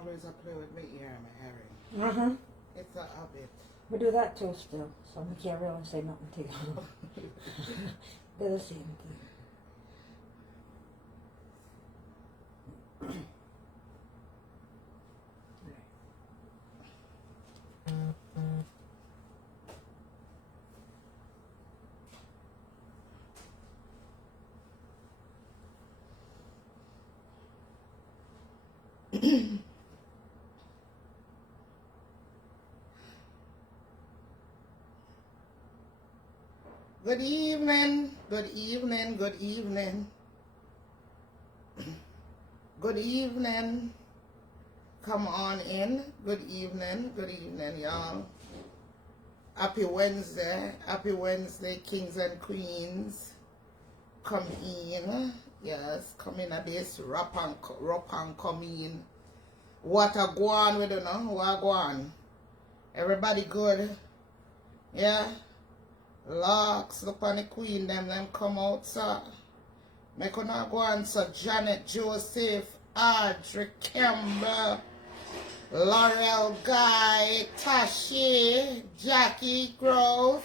always play with my ear and my hearing. Uh-huh. It's a habit. We do that too still, so we can't really say nothing to you. They're the same thing. Good evening, good evening, good evening. Good evening. Come on in. Good evening, y'all. Happy Wednesday, kings and queens. Come in. Yes, come in a this. Rap and come in. What a go on with you know? What go on? Everybody good? Yeah? Locks, look on the queen, them come out, sir. Make una go on, sir. Janet, Joseph, Audrey, Campbell, Laurel, Guy, Tashi, Jackie, Grove,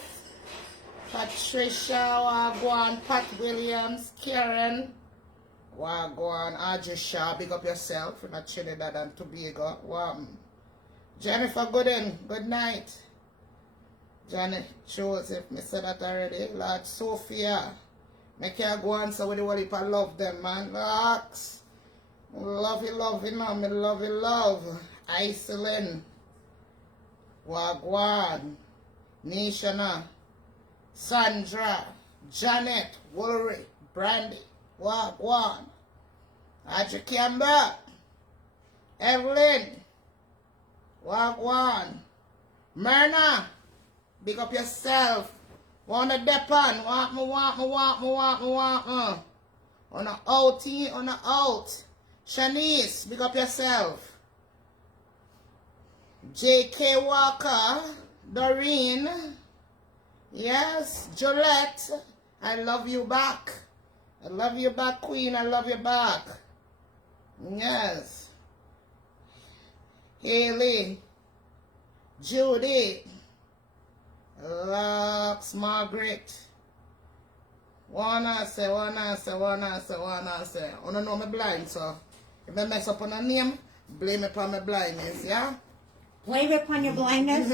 Patricia, Wagwan, Pat Williams, Karen, Wagwan, Audrey Shaw, big up yourself, you're not Trinidad and Tobago. Jennifer Gooden, good night. Janet Joseph, me said that already. Lord Sophia, me can't go on so with the whole heap of love them, man. Locks, love you, man. Me love you, love. Iselin, Wagwan, Nishana, Sandra, Janet, Woolery, Brandy, Wagwan, Audrey Campbell, Evelyn, Wagwan, Myrna. Big up yourself. Wanna dip on. Want me. On a outie, on a out. Shanice, big up yourself. J.K. Walker. Doreen. Yes. Jolette. I love you back. I love you back, Queen. I love you back. Yes. Haley. Judy. Lux, Margaret. Wanna say. Wanna know me blind, so if I mess up on a name, blame it upon my blindness, yeah? Blame it upon your blindness?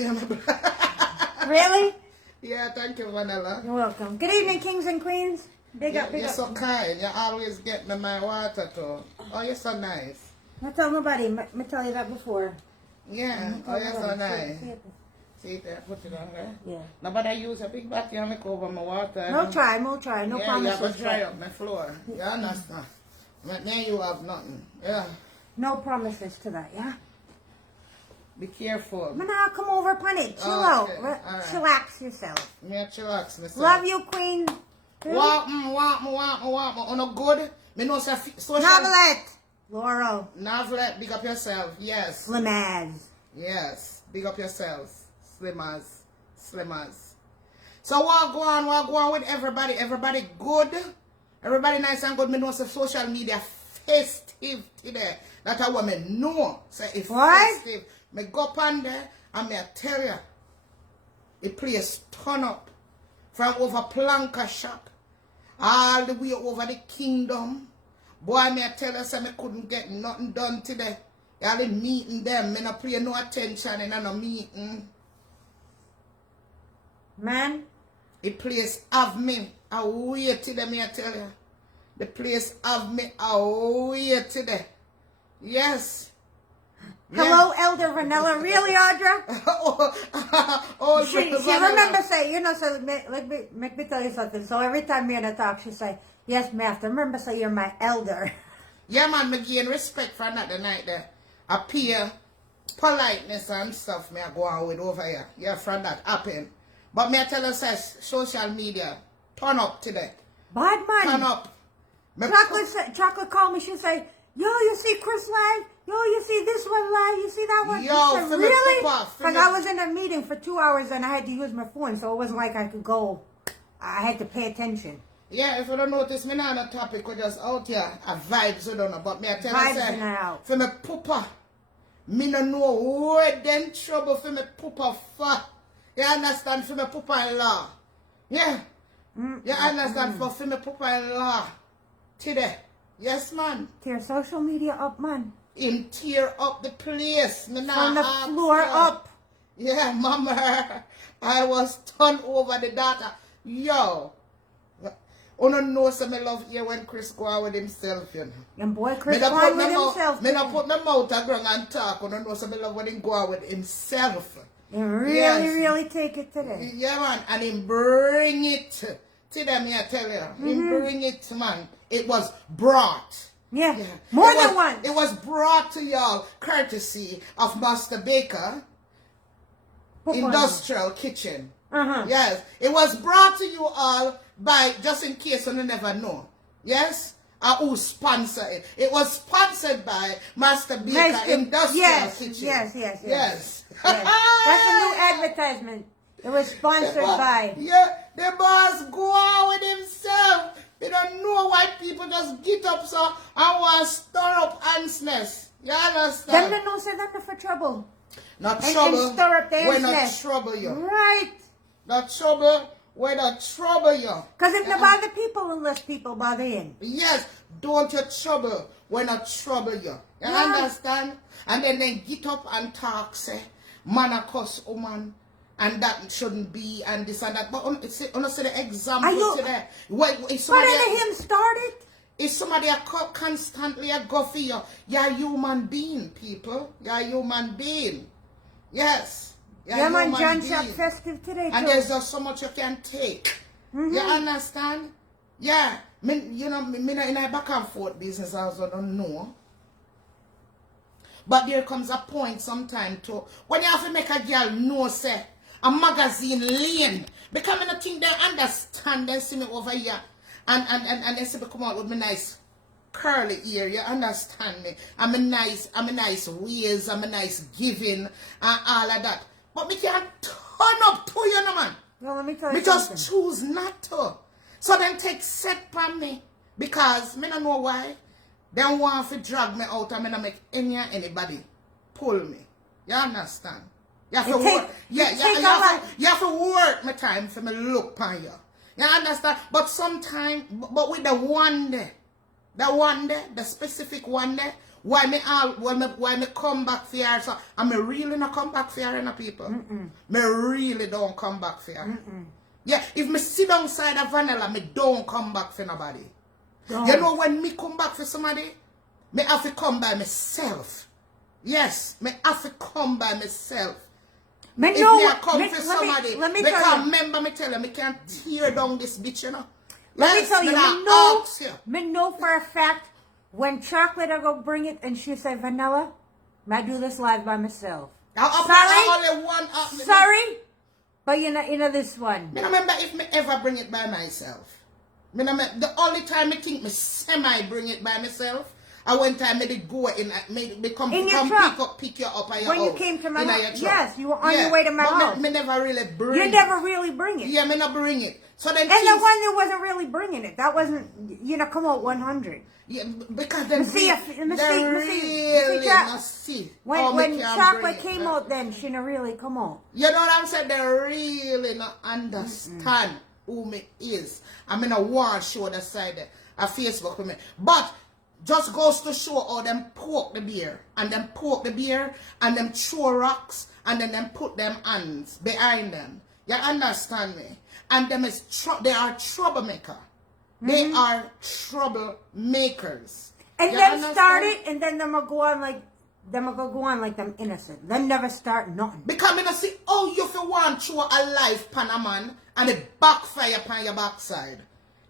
Really? Yeah, thank you, Vanilla. You're welcome. Good evening, kings and queens. Big up. You're so kind. You always get me my water, too. Oh, you're so nice. I told nobody. Me tell you that before. Yeah, oh, you're so nice. See there, put it on there. Yeah. Nobody use a big bucket and make over my water. No try. No yeah, promises. You have to dry up my floor. You understand? But then you have nothing. Yeah. No promises to that, yeah? Be careful. Man, I'll come over upon it. Chill out. Right. Chillax yourself. Me chillax myself. Love you, Queen. Want me. On a good. Me know social. Novelette. Laurel. Novelette, big up yourself. Yes. Slimaz. Yes. Big up yourselves. Slimmers. So what go on with everybody? Everybody good? Everybody nice and good. Me know say social media festive today. That's what me know. Say it's festive. Me go up on there and me tell you, the place turn up from over Planka Shop all the way over the kingdom. Boy, me tell you, say me couldn't get nothing done today. Y'all meeting them. Me not pay no attention in no meeting. Man. The place have me away today, me I tell you. The place have me away today. Yes. Hello, Elder Vanilla. Really, Audra? She remember say, so make me tell you something. So every time me and I talk, she say, yes, me have to remember say you're my elder. Yeah, man, me gain respect for that the night there. Appear politeness and stuff me I go on with over here. Yeah, from that happen. But me I tell you, says social media, turn up today. Bad man. Turn up. Chocolate called me, she say, yo, you see Chris live? Yo, you see this one live? You see that one? Yo, said, really? Because I was in a meeting for 2 hours and I had to use my phone, so it wasn't like I could go. I had to pay attention. Yeah, if you don't notice, me not on a topic, we just out here. A vibes, you don't know. But me I tell you, say, for me poopa, Me no know where then trouble for me papa for. You understand? For me papa-in-law. Yeah. You understand? For me papa-in-law. Today. Yes, man. Tear social media up, man. In tear up the place. Me From the floor up. Yeah, mama. I was turned over the data. Yo. You don't know some love here when Chris go out with himself, you know. And boy, Chris go out with himself. Me not put my mouth on ground and talk. You don't know some love when he go out with himself. You really, really take it today. Yeah, man. And he bring it to them, I tell you. He bring it, man. It was brought. Yeah. More than once. It was brought to y'all courtesy of Master Baker Industrial Kitchen. Yes. It was brought to you all by, just in case you never know. Yes? Who sponsored it? It was sponsored by Master Baker Industrial Kitchen. Yes. That's a new advertisement. It was sponsored by. Yeah, the boss go out with himself. You don't know why people just get up so and want to stir up ants nest. You understand? Them no say that for trouble. Not trouble. And stir up the when ants not nest. trouble you. Right. Not trouble when not trouble you. Because if you bother people, unless people bother in. Yes, don't you trouble when not trouble you. You understand? And then they get up and talk, say, man a cuss woman. And that shouldn't be, and this and that. But on say the example today. If somebody him started? If somebody constantly go for you, you're a human being, people. You're a human being. Yes. Yeah, man, John Shop festive today, and there's just so much you can take. You understand? Yeah. You know, me not in a back and forth business, I also don't know. But there comes a point sometime to when you have to make a girl know, say, a magazine lane. Because I don't think they understand. They see me over here. And they see me come out with my nice curly ear. You understand me? I'm a nice ways. I'm a nice giving. And all of that. But me can't turn up to you, no man. Well, let me tell you me something. Just choose not to. So then take set from me. Because me don't know why. They want to drag me out and me not make anybody pull me. You understand? You have to work. You have to work my time for me look upon you. You understand? But sometimes, but with the one day, the specific one day, why me come back for here, so and me really not come back for here, people. Me really don't come back for here. Yeah, if me sit outside of vanilla, me don't come back for nobody. Don't. You know when me come back for somebody, me have to come by myself. Yes, me have to come by myself. If me come for somebody, because remember me tell you, me can't tear down this bitch, you know. Let me tell you, me know for a fact, when Chocolate I go bring it and she say, Vanilla, I do this live by myself. Sorry, but you know this one. Me remember if me ever bring it by myself. The only time I think me semi bring it by myself, I one time I did go in, pick you up at your when house. you came to my house. Yes, you were on your way to my house. Me never really bring it. You never really bring it. Yeah, me not bring it. So then and the one that wasn't really bringing it, that wasn't, come out 100. Yeah, because then when Chocolate came out, then she not really come out. You know what I'm saying? They really not understand who me is. I'm in a war show that side of Facebook with me. But just goes to show how them poke the beer. And them poke the beer and them throw rocks and then them put them hands behind them. You understand me? And them they are troublemaker. They are troublemakers. And them started and then them will go on like them innocent. Them never start nothing. Because I see, you feel want throw a life pan a man and it backfire upon your backside.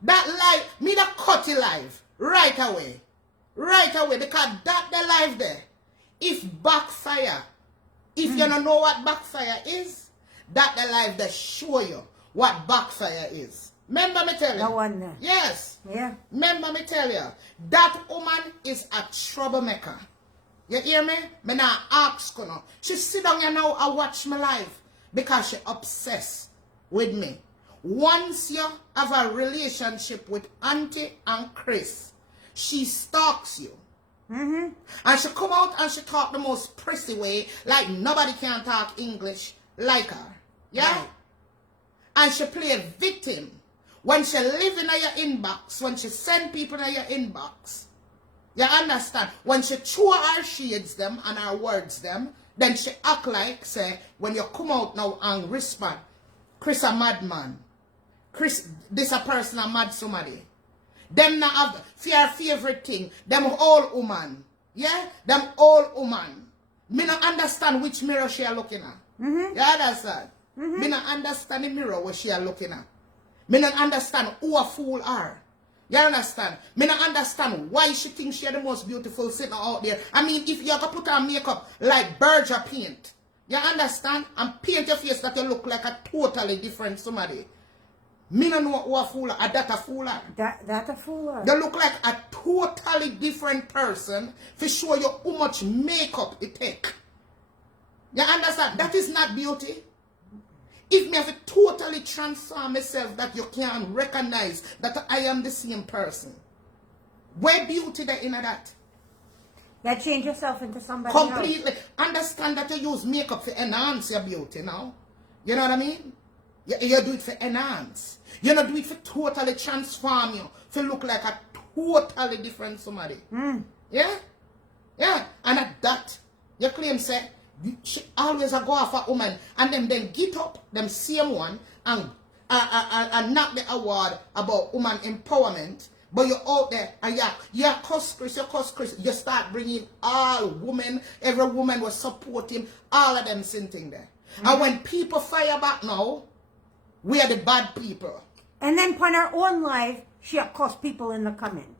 That life, me that cut your life right away. Right away, because that the life there. If backfire, if you don't know what backfire is, that the life that show you what backfire is. Remember me tell you? No one there. Yes. Yeah. Remember me tell you, that woman is a troublemaker. You hear me? Me not ask you now. She sit down here now and watch my life because she obsessed with me. Once you have a relationship with Auntie and Chris, she stalks you. And she come out and she talk the most prissy way, like nobody can talk English like her. Yeah? Right. And she play a victim. When she live in your inbox, when she send people in your inbox, you understand? When she throw her shades them and her words them, then she act like, say, when you come out now and respond, Chris a madman. Chris, this a person a mad somebody. Them not have fear favorite thing. Them old woman. Yeah? Them old woman. Me not understand which mirror she are looking at. You understand? Me not understand the mirror what she are looking at. Me not understand who a fool are. You understand? Me not understand why she thinks she are the most beautiful sitting out there. I mean, if you gonna put on makeup like Berger paint, you understand? And paint your face that you look like a totally different somebody. Me no know who a fool are. That a fool are. That a fool are. They look like a totally different person to show you how much makeup it take. You understand? That is not beauty. If me have to totally transform myself that you can recognize that I am the same person. Where beauty there in that? You change yourself into somebody else. Completely. Understand that you use makeup to enhance your beauty now. You know what I mean? You do it for enhance. You don't do it for totally transform you. To look like a totally different somebody. Yeah? Yeah. And at that, you claim say, she always a go after a woman and then get up them same one and knock the award about woman empowerment, but you're out there and you're cuss Chris, you start bringing all women, every woman was supporting all of them sitting there. And when people fire back now, we are the bad people. And then on her own life, she cuss people in the comment.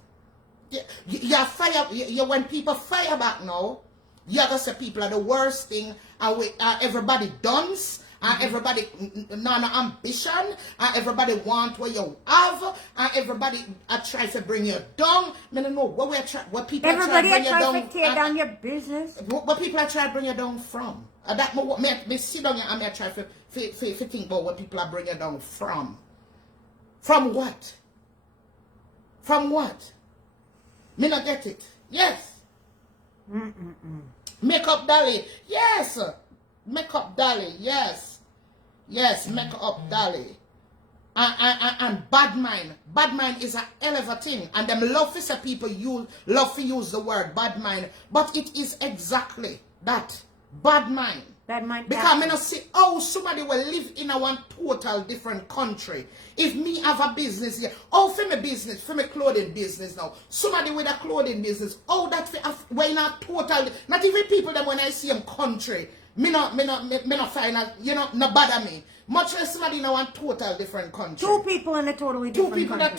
When people fire back now, you gotta say people are the worst thing, and everybody duns, and everybody no ambition, and everybody want what you have, and everybody try to bring you down. I don't know what people everybody try to bring you down. to tear down your business. What people are trying to bring you down from? That me sit down here and me try to think about what people are bringing you down from. From what? From what? Me not get it. Yes. Makeup Dolly, yes. Makeup Dolly, yes. Yes, Makeup Dolly. And bad mind. Bad mind is a hell of a thing. And them love to say people love to use the word bad mind. But it is exactly that. Bad mind. Bad mind. Because I don't see how somebody will live in a one total different country. If me have a business here, for my business, for my clothing business now, somebody with a clothing business, we're in a total, not even people that when I see them country, me not find out, not bother me. Much less somebody in a one total different country. Two people in a totally different country. Two people that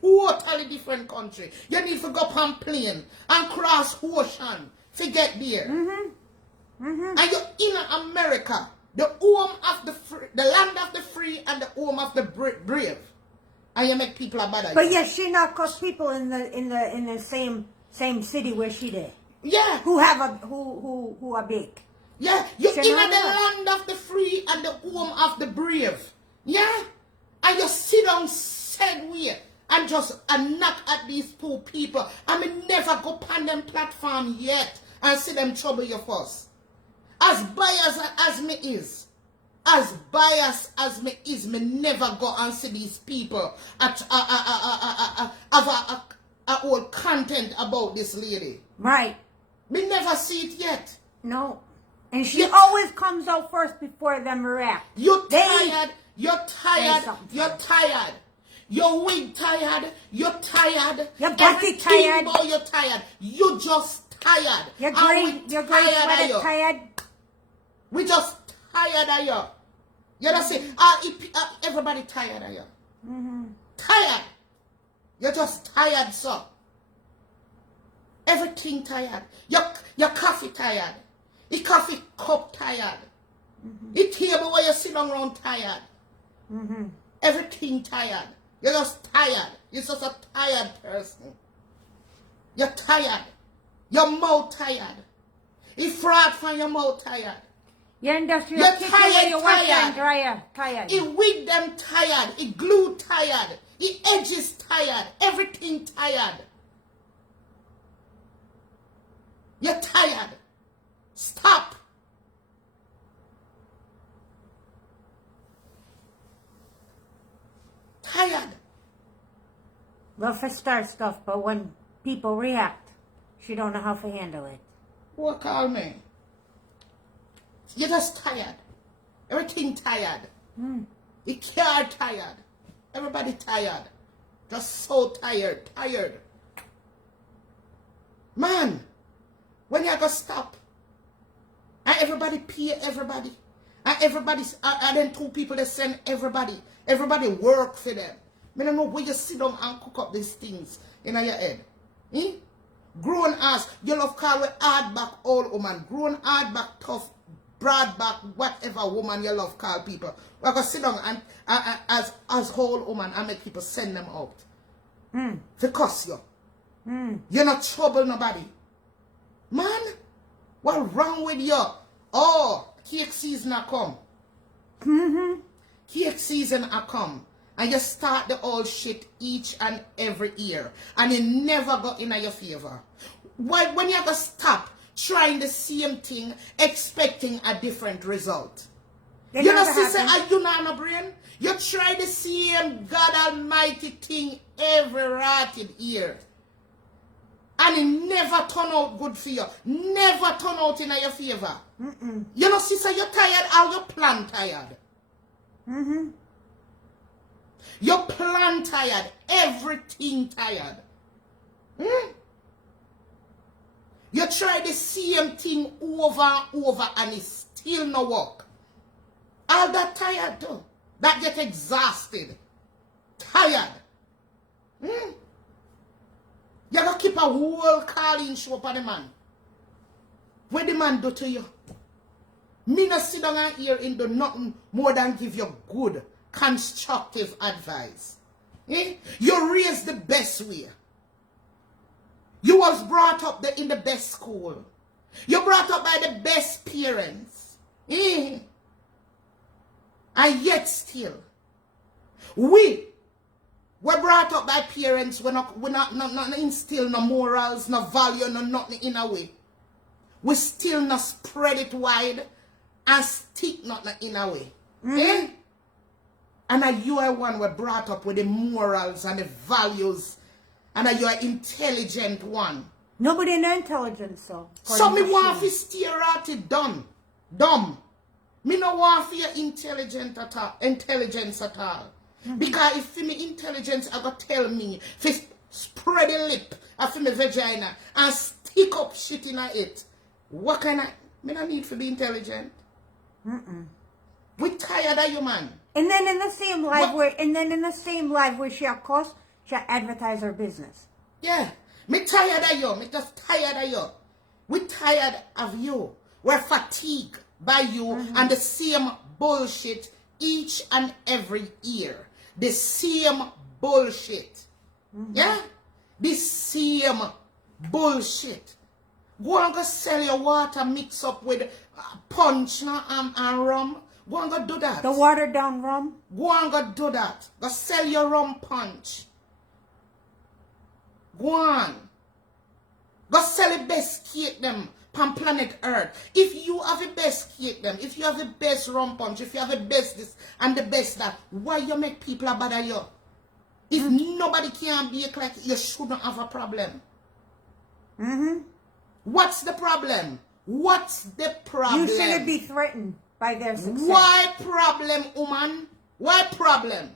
totally different country. You need to go up on plane and cross ocean to get there. And you're in America, the home of the free, the land of the free, and the home of the brave, and you make people a bad. But yes, she not cause people in the same city where she did. Yeah. Who are big. Yeah, you're in the land of the free and the home of the brave. Yeah, and you sit down said way and just knock at these poor people. I mean, never go on them platform yet and see them trouble you first. As biased as me is, me never go and see these people have a whole content about this lady. Right. Me never see it yet. No. And she always comes out first before them react. You're tired. Your wig tired. You're tired. Your body tired. You're tired. You just tired. Your great tired. We just tired of you. You know say, everybody tired of you. Tired. You're just tired, sir. Everything tired. Your coffee tired. The coffee cup tired. The table where you sit down around tired. Everything tired. You're just tired. You're just a tired person. You're tired. Your mouth tired. It fraud from your mouth tired. Your industrial you're kitchen tired, your washer and dryer tired. It wig them tired. It glue tired. It edges tired. Everything tired. You're tired. Stop. Tired. Well, for start stuff, but when people react, she don't know how to handle it. Who call me? You're just tired. Everything tired. The car tired. Everybody tired. Just so tired. Tired. Man, when you gonna stop? And everybody pay everybody. And everybody's, and then two people that send everybody. Everybody work for them. I don't know where you sit down and cook up these things in your head. Grown ass, you love call with hard back old woman. Grown hard back, tough, broad back, whatever woman you love call people. We're going to sit down and as whole woman and make people send them out. To cuss you. You're not trouble nobody. Man, what's wrong with you? Oh, cake season a come. Cake season a come. And you start the old shit each and every year. And it never got in your favor. Why, when you ever stop trying the same thing, expecting a different result? You know, sister, are you not in a brain? You try the same God Almighty thing every rotted year. And it never turn out good for you. Never turn out in your favor. You know, sister, you're tired, or your plan tired. Your plan tired. Everything tired. You try the same thing over and over and it still no work. All that tired too. That get exhausted. Tired. You gotta keep a whole calling show upon the man. What the man do to you? Me not sit down here and do nothing more than give you good, constructive advice. You raised the best way. You was brought up in the best school. You brought up by the best parents. And yet still, we were brought up by parents. We're not instill no morals, no value, no nothing in a way. We still not spread it wide and stick nothing in a way. And you are one were brought up with the morals and the values, and you are intelligent one. Nobody no intelligence, so. So me want to steer at it dumb. Me no want for your intelligence at all. Because if me intelligence I go tell me to spread the lip of my vagina and stick up shit in it. What kind of me no need to be intelligent? We tired of you, man. And then in the same live where she of course she advertise her business. Yeah. Me tired of you. Me just tired of you. We tired of you. We're fatigued by you and the same bullshit each and every year. The same bullshit. Yeah? The same bullshit. Go and go sell your water mix up with punch and rum. Go and go do that. The watered down rum? Go and go do that. Go sell your rum punch. Go on. Go sell the best cake them on planet Earth. If you have the best cake them, if you have the best rum punch, if you have the best this and the best that, why you make people bother you? If nobody can bake like you shouldn't have a problem. What's the problem? What's the problem? You shouldn't be threatened by their success. Why problem, woman? Why problem?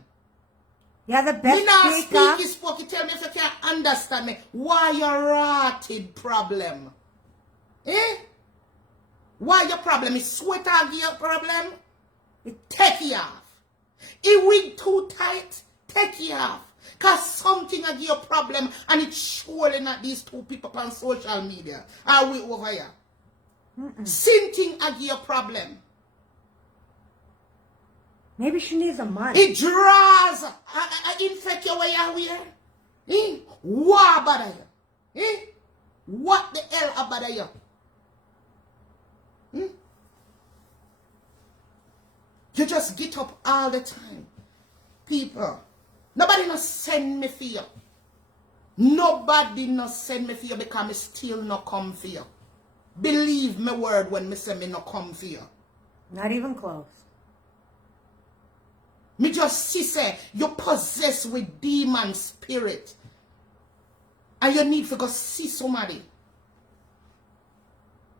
You're the best me now speaker. speak, tell me if you can't understand me. Why your rotted problem? Why your problem? Is sweater your problem? Take it off. It wig too tight? Take it off. Because something of your problem and it's showing at these two people on social media. Are we over here? Something of your problem. Maybe she needs a month. It draws. Infect your way out here. What about you? What the hell about you? You just get up all the time. People. Nobody no send me for you. Nobody no send me for you because me still no come for you. believe my word when me say me no come for you. Not even close. Me just see say you're possessed with demon spirit. And you need to go see somebody.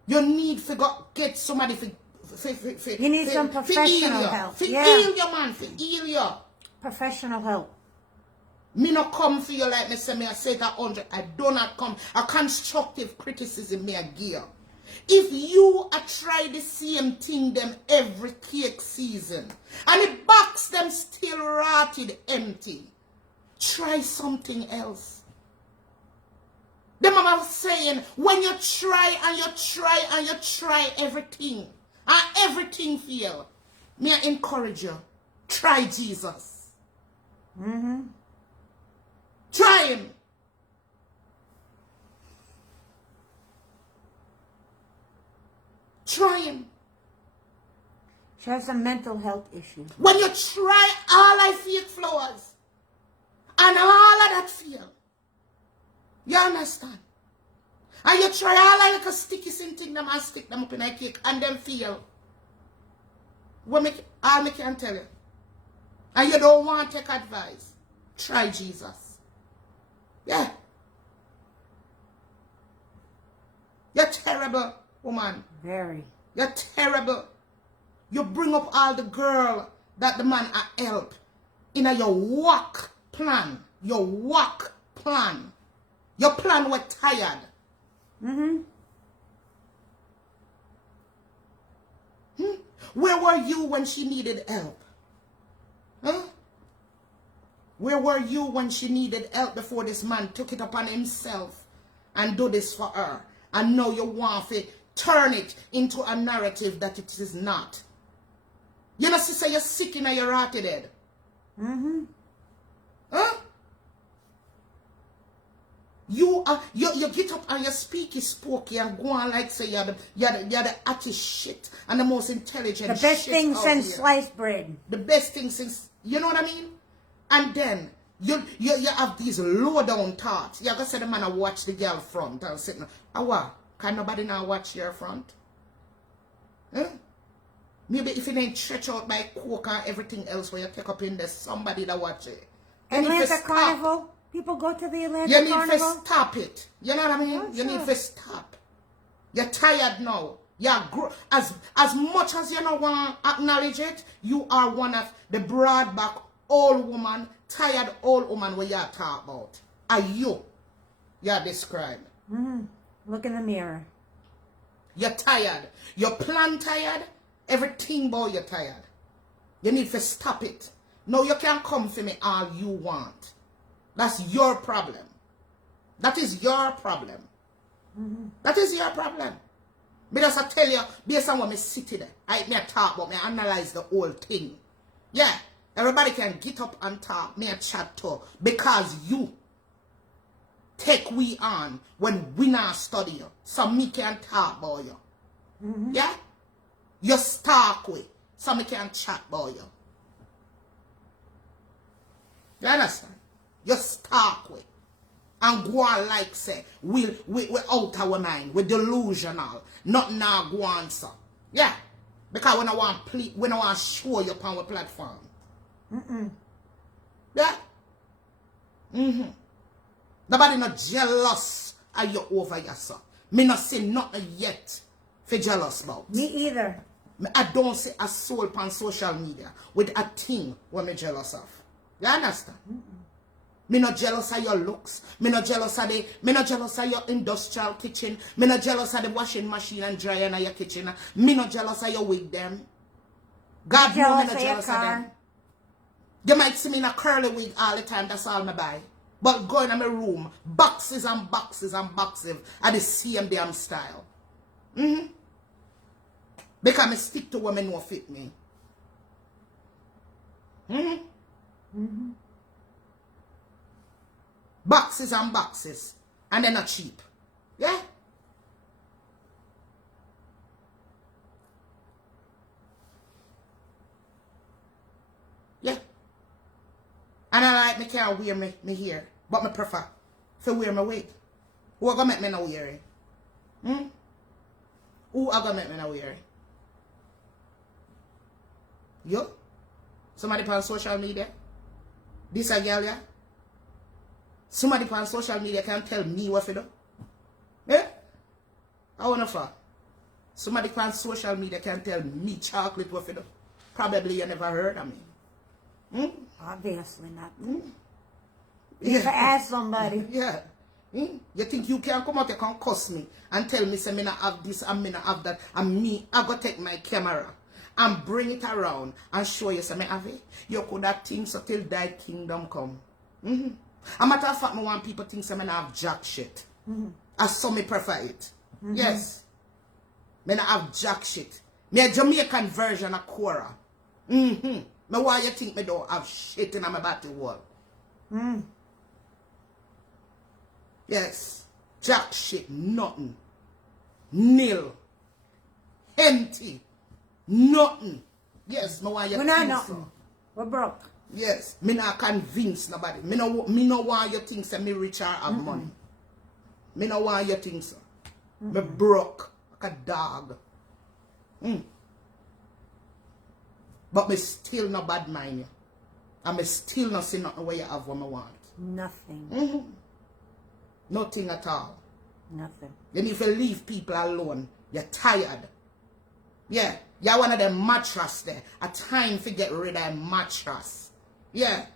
You need to go get somebody you need some professional help. For heal your man, for heal you. Professional help. Me not come for you like me say me I say that 100. I do not come. A constructive criticism me a give. If you are try the same thing them every cake season and the box them still rotted empty, try something else. The mama was saying when you try and you try and you try everything and everything fail, me I encourage you, try Jesus. Try him. Try him. She has some mental health issues. When you try all I fake flowers and all of that fail, you understand? And you try all I like a sticky thing them and stick them up in a cake and them fail. What all me can tell you. And you don't want to take advice. Try Jesus. Yeah. You're terrible, woman. Very. You're terrible. You bring up all the girl that the man a help in your work plan. Your work plan. Your plan was tired. Where were you when she needed help? Huh? Where were you when she needed help before this man took it upon himself and do this for her? And now you want to turn it into a narrative that it is not. You know, sister, you're sick in your rotted head. Huh? You get up and you speak spooky and go on like say you're the hottest shit and the most intelligent shit. The best thing since sliced bread. The best thing since, you know what I mean? And then you have these low down thoughts. You gotta say the man I watch the girl front and sitting. What? Can nobody now watch your front? Huh? Maybe if it ain't stretch out by coke and everything else where you take up in there, somebody that watch it. Atlanta Carnival. People go to the Atlanta Carnival. You need to stop it. You know what I mean? You need to stop. You're tired now. As much as you don't want to acknowledge it, you are one of the broad back old woman, tired old woman where you're talking about. Are you? You're described. Look in the mirror. You're tired. Your plan tired. Everything about you tired. You need to stop it. No, you can't come for me all you want. That's your problem. That is your problem. That is your problem. Because I tell you, based on what me sit there, I talk about, me analyze the whole thing. Yeah, everybody can get up and talk, me chat to, because you take we on when we not study you. So me can talk about you. Yeah? You stalk we, so me can chat about you. You understand? You stalk we. And go on like say, we're out our mind, we're delusional. Nothing now go on, sir. Yeah. Because we don't want to show you upon our platform. Yeah. Nobody not jealous of you over yourself. Me not say nothing yet for jealous about. Me either. I don't say a soul upon social media with a thing what me jealous of. You understand? Me not jealous of your looks. Me not jealous of your industrial kitchen. Me not jealous of the washing machine and dryer in your kitchen. Me not jealous of your wig them. God knows me not jealous of them. You might see me in a curly wig all the time. That's all me buy. But go in my room, boxes and boxes and boxes at the same damn style. Because I stick to what I know fit me. Boxes and boxes. And they're not cheap. Yeah? Yeah. And I like me can't wear me hair. But me prefer to wear my wig. Who gonna make me no wear it? Who are gonna make me not wear it? You? Somebody on social media? This a girl, yeah? Somebody on social media can tell me what to do? Yeah? I wanna for. Somebody on social media can tell me chocolate what to do. Probably you never heard of me. Obviously not. You never ask somebody. Yeah. You think you can come out, you can cuss me and tell me, say, me not have this and me not have that, and me, I go take my camera and bring it around and show you, say, me have it. You could have things so till thy kingdom come. A matter of fact, I want people think, say, me not have jack shit. I saw me prefer it. Yes. Me not have jack shit. Me a Jamaican version of Cora. Me why you think me don't have shit in my body wall? Yes. Jack shit, nothing. Nil. Empty. Nothing. Yes, me why you We're think not nothing. so. We're broke. Yes. Me not convince nobody. Me no want you think say me rich or have money. Me no want you think so. Me broke like a dog. But me still no bad mind you. And me still not see nothing where you have what me want. Nothing. Nothing at all. Nothing. You need to leave people alone. You're tired. Yeah. You're one of them mattress there. A time to get rid of a mattress. Yeah.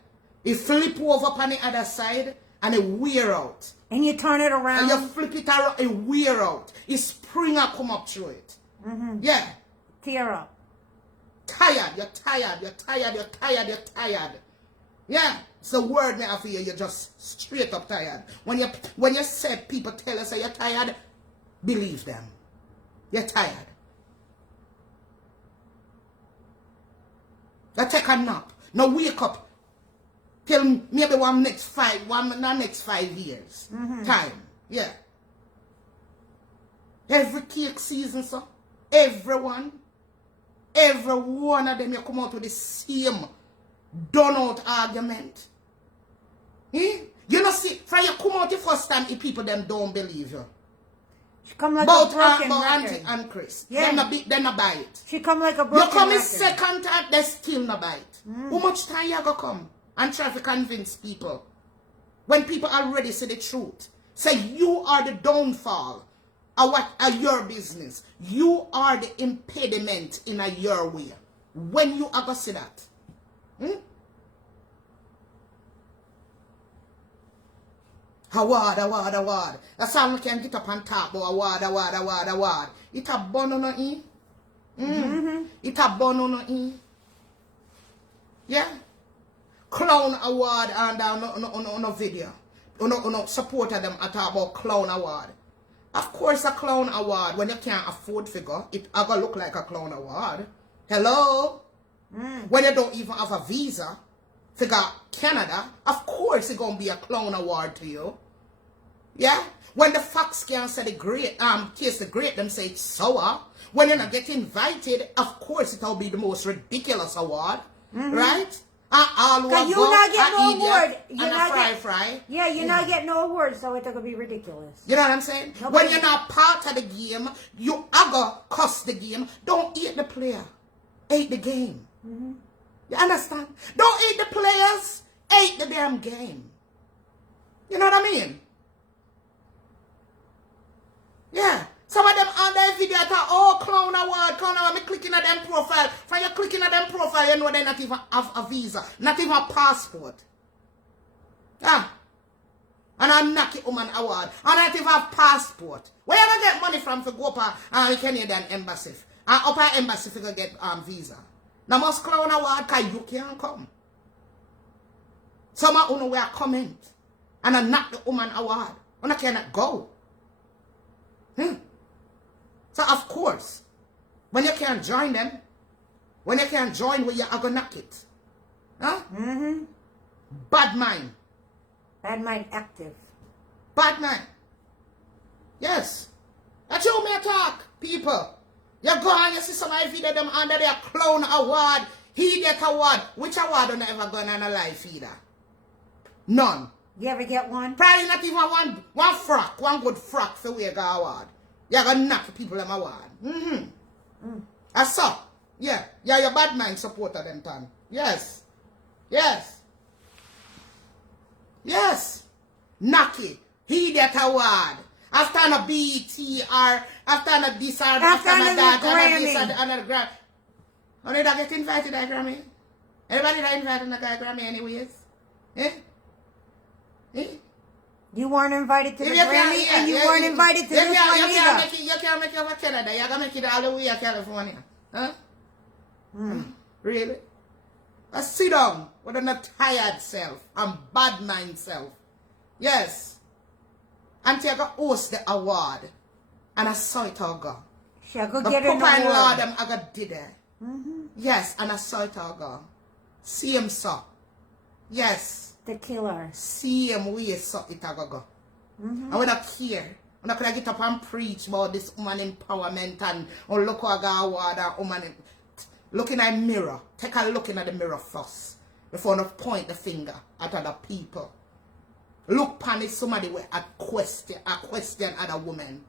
It flip over on the other side and it wear out. And you turn it around. And you flip it around, it wear out. It spring and come up through it. Yeah. Tear up. Tired, you're tired, you're tired, you're tired, you're tired. Yeah, it's the word me for you, you're just straight up tired. When you say people tell us that you're tired, believe them. You're tired. You take a nap. Now wake up till maybe the next 5 years. Time. Yeah. Every cake season, so every one of them you come out with the same done out argument. You know see, from you come out the first time, if people them don't believe you. She come like a broken about record. Auntie and Chris. Yeah. They not buy it. She come like a broken You come in record. second time, they still not buy it. How much time you gonna come and try to convince people? When people already say the truth. Say you are the downfall of your business. You are the impediment in your way. When you are gonna say that? Award. That's all we can get up and talk about award. It a bun on no It a bun on no Yeah. Clown award and no video. No supported them at all about clown award. Of course a clown award when you can't afford figure, it gonna look like a clown award. Hello? When you don't even have a visa, figure Canada, of course it's gonna be a clown award to you. Yeah? When the Fox can't say the great, taste the great, them say it's sour. When you not get invited, of course it'll be the most ridiculous award. Right? Because you not get no award. You're not fry. Yeah, you're not getting no award, so it's gonna be ridiculous. You know what I'm saying? When you're not part of the game, you ever cuss the game. Don't hate the player. Hate the game. You understand? Don't hate the players. Hate the damn game. You know what I mean? Yeah. Some of them on their video talk, oh, clown award, me clicking at them profile. From you clicking at them profile, you know they not even have a visa, not even a passport. Yeah. And a knocky woman award, and not even have passport. Where you gonna get money from to go up a Canadian embassy? And up a embassy to get visa. Now must clown award because you can't come. Some of you know where comment. And I knock the woman award. And I cannot go. So of course, when you can't join them, when you can't join where you are gonna knock it. Huh? Bad mind. Bad mind active. Bad mind. Yes. That's how me talk, people. You go and you see some of video them under their clown award, idiot award. Which award don't ever go on a life either? None. You ever get one? Probably not even one frock, one good frock for we go award. You're gonna knock people in my ward. I saw. Yeah. Yeah, your bad mind supporter them time. Yes. Yes. Yes. Knocky. He that award. After an a BET or after an a this or after an a that and a this and a Grammy. Only that get invited to Grammy? Everybody that invited to Grammy anyways? Eh? Eh? You weren't invited to the Grammy and you weren't invited to this one either. You can't make it over Canada. You're going to make it all the way to California. Huh? Really? I sit down with a tired self and bad mind self. Yes. Until I got host the award. And I saw it all go. She go get an award. The Papa-in-law them I got did it. Yes, and I saw it all go. See him saw. Yes. The killer. See him we saw it all go. I would not care. I'm not gonna get up and preach about this woman empowerment and look what I got award and woman. Look in the mirror. Take a look in the mirror first. Before you point the finger at other people. Look upon it somebody with a question other woman.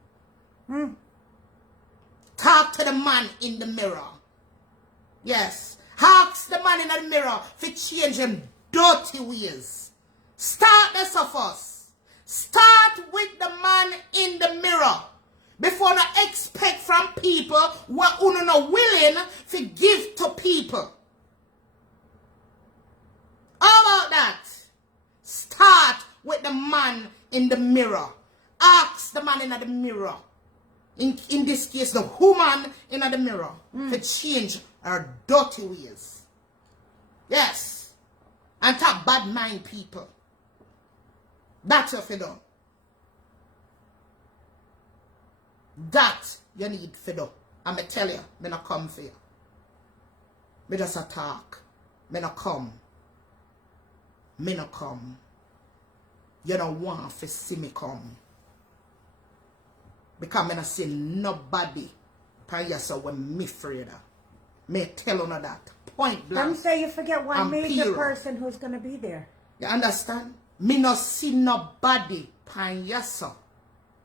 Talk to the man in the mirror. Yes. Ask the man in the mirror for changing dirty ways. Start this of us. Start with the man in the mirror. Before you expect from people what you not willing to give to people. How about that? Start with the man in the mirror. Ask the man in the mirror. In this case, the woman in the mirror to change her dirty ways. Yes. And talk bad mind people. That's what you do. That you need to do. And I tell you, I not come for you. I just attack. I not come. I not come. You don't want to see me come. Because I don't see nobody when me afraid of. Me tell you that. Point blank. Don't say you forget one major person who's going to be there. You understand? Me not see nobody pan yourself.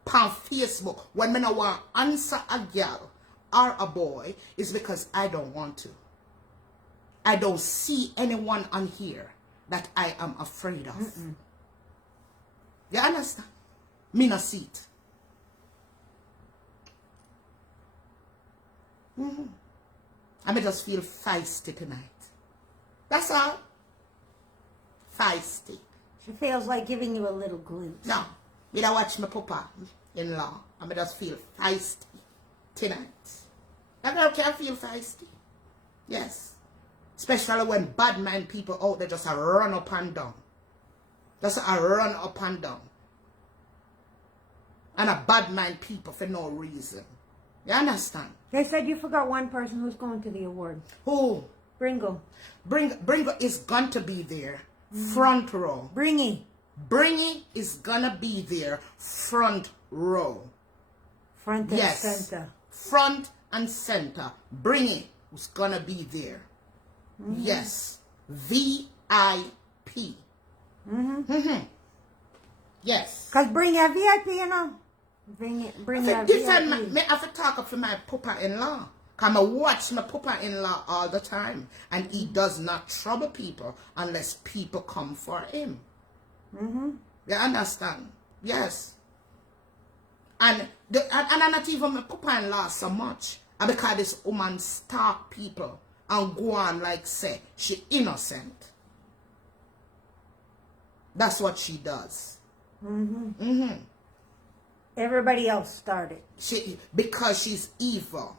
Pan Facebook. When me no want answer a girl or a boy, is because I don't want to. I don't see anyone on here that I am afraid of. You understand? Me not see it. I may just feel feisty tonight. That's all. Feisty. She feels like giving you a little glimpse. No. Me don't watch my papa-in-law. I may just feel feisty tonight. That girl can feel feisty. Yes. Especially when bad mind people out there just run up and down. Just run up and down. And a bad mind people for no reason. You understand? They said you forgot one person who's going to the award. Who? Bringo. Bringo is going to be there. Front row. Bringy. Bringy is going to be there. Front row. Front and center. Front and center. Bringy is going to be there. Yes. VIP. Yes. Because bring a VIP, you know. Bring a VIP. I have to talk up to my papa-in-law. Because I watch my papa-in-law all the time. And he does not trouble people unless people come for him. You understand? Yes. And I'm not even my papa-in-law so much. Because this woman stalk people and go on like say she innocent. That's what she does. Everybody else started. Because she's evil.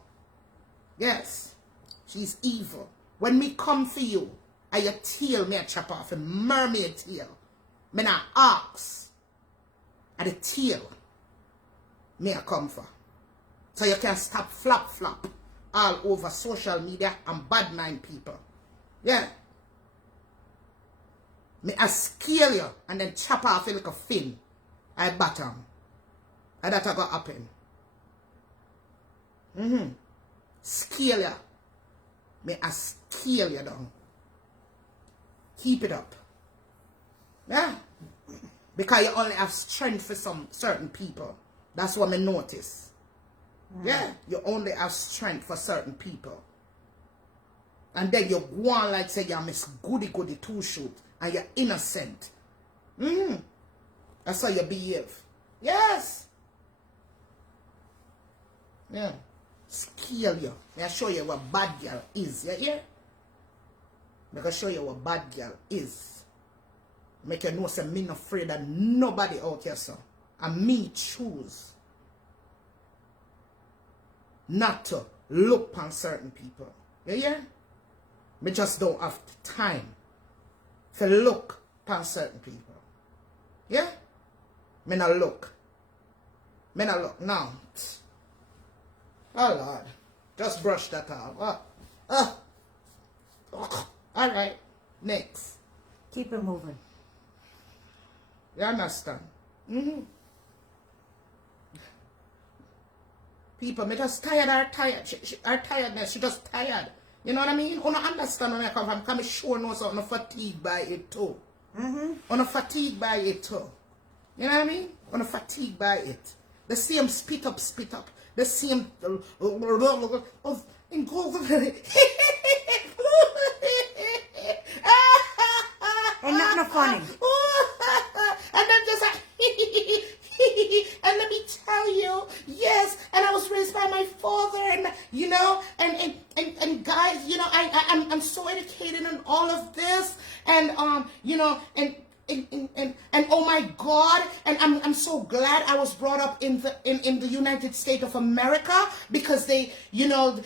Yes. She's evil. When me come for you, and your tail me a chop off, a mermaid tail, me not ask. And the tail, me a come for. So you can stop flap all over social media and bad mind people. Yeah. Me a scale you and then chop off you like a fin. I bottom. And that gonna happen. Scale you. Me a scale you down. Keep it up. Yeah. Because you only have strength for some certain people. That's what me notice. Yeah, you only have strength for certain people. And then you go on like say you're Miss Goody Goody Two-Shoot and you're innocent. That's how you behave. Yes. Yeah. Scale you. May I show you what bad girl is. You hear? Make I show you what bad girl is. Make you know say me not afraid of nobody out here, so. And me choose not to look on certain people. You hear? Me just don't have the time to look on certain people. Yeah? Me not look. Me not look. Now. Oh, Lord. Just brush that off. All right. Next. Keep it moving. You understand? People, me just tired or tired. Her tiredness, she just tired. You know what I mean? You don't understand when I come from, because I'm sure no so I'm fatigued by it too. I'm fatigued by it too. You know what I mean? I'm fatigued by it. The same spit up. The same and go Ain't nothing funny. And then just like and let me tell you, yes, and I was raised by my father, and you know, and guys, you know, I'm so educated in all of this, and you know, and oh my God, and I'm so glad I was brought up in the United States of America, because they, you know,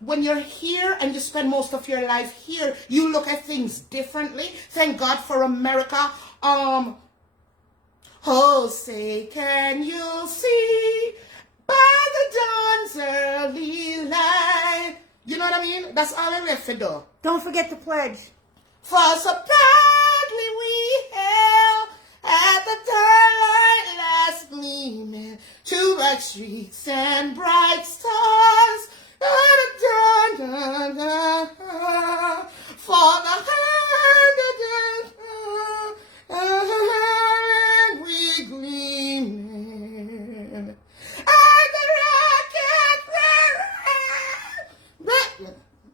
when you're here and you spend most of your life here, you look at things differently. Thank God for America. Oh, say, can you see by the dawn's early light? You know what I mean? That's all I left to do. Don't forget to pledge. For so proudly we hail at the twilight last gleaming, to bright streets and bright stars. For the hand we gleaming at the rocket.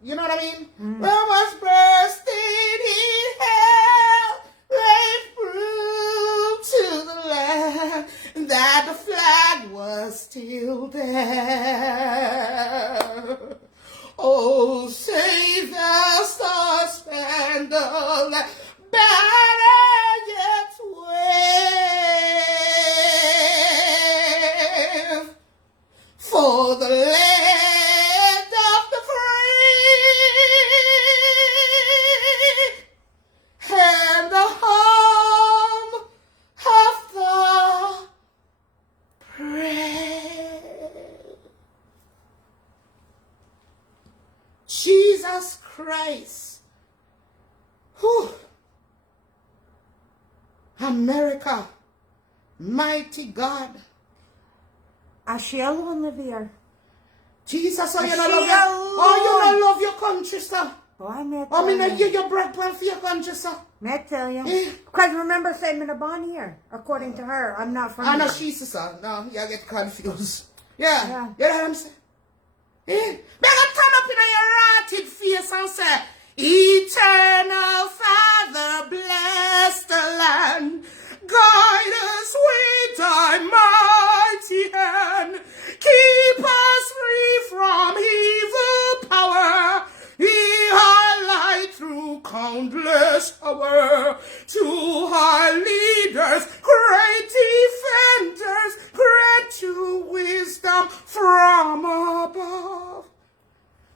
You know what I mean? There was bursting in hell, right through to the land, that the flag was still there. Oh, say the star-spangled banner yet wave, for the land of the free and the home of the brave. Jesus Christ. Whew. America, mighty God. Ashielo and Livier. Jesus, oh, you don't love your, oh, you don't love your country, sir. Oh, I met Oh, me not give your bread pan for your country, sir. May tell you. Because remember, saying I'm born here. According to her, I'm not from I know here. she's sir. No, you get confused. Yeah. Yeah. You know what I'm saying? Better turn up in your rotted face and say, Eternal Father, bless the land. Guide us with thy mighty hand. Keep us free from evil power. Be our light through countless hour. To our leaders, great defenders, grant you wisdom from above.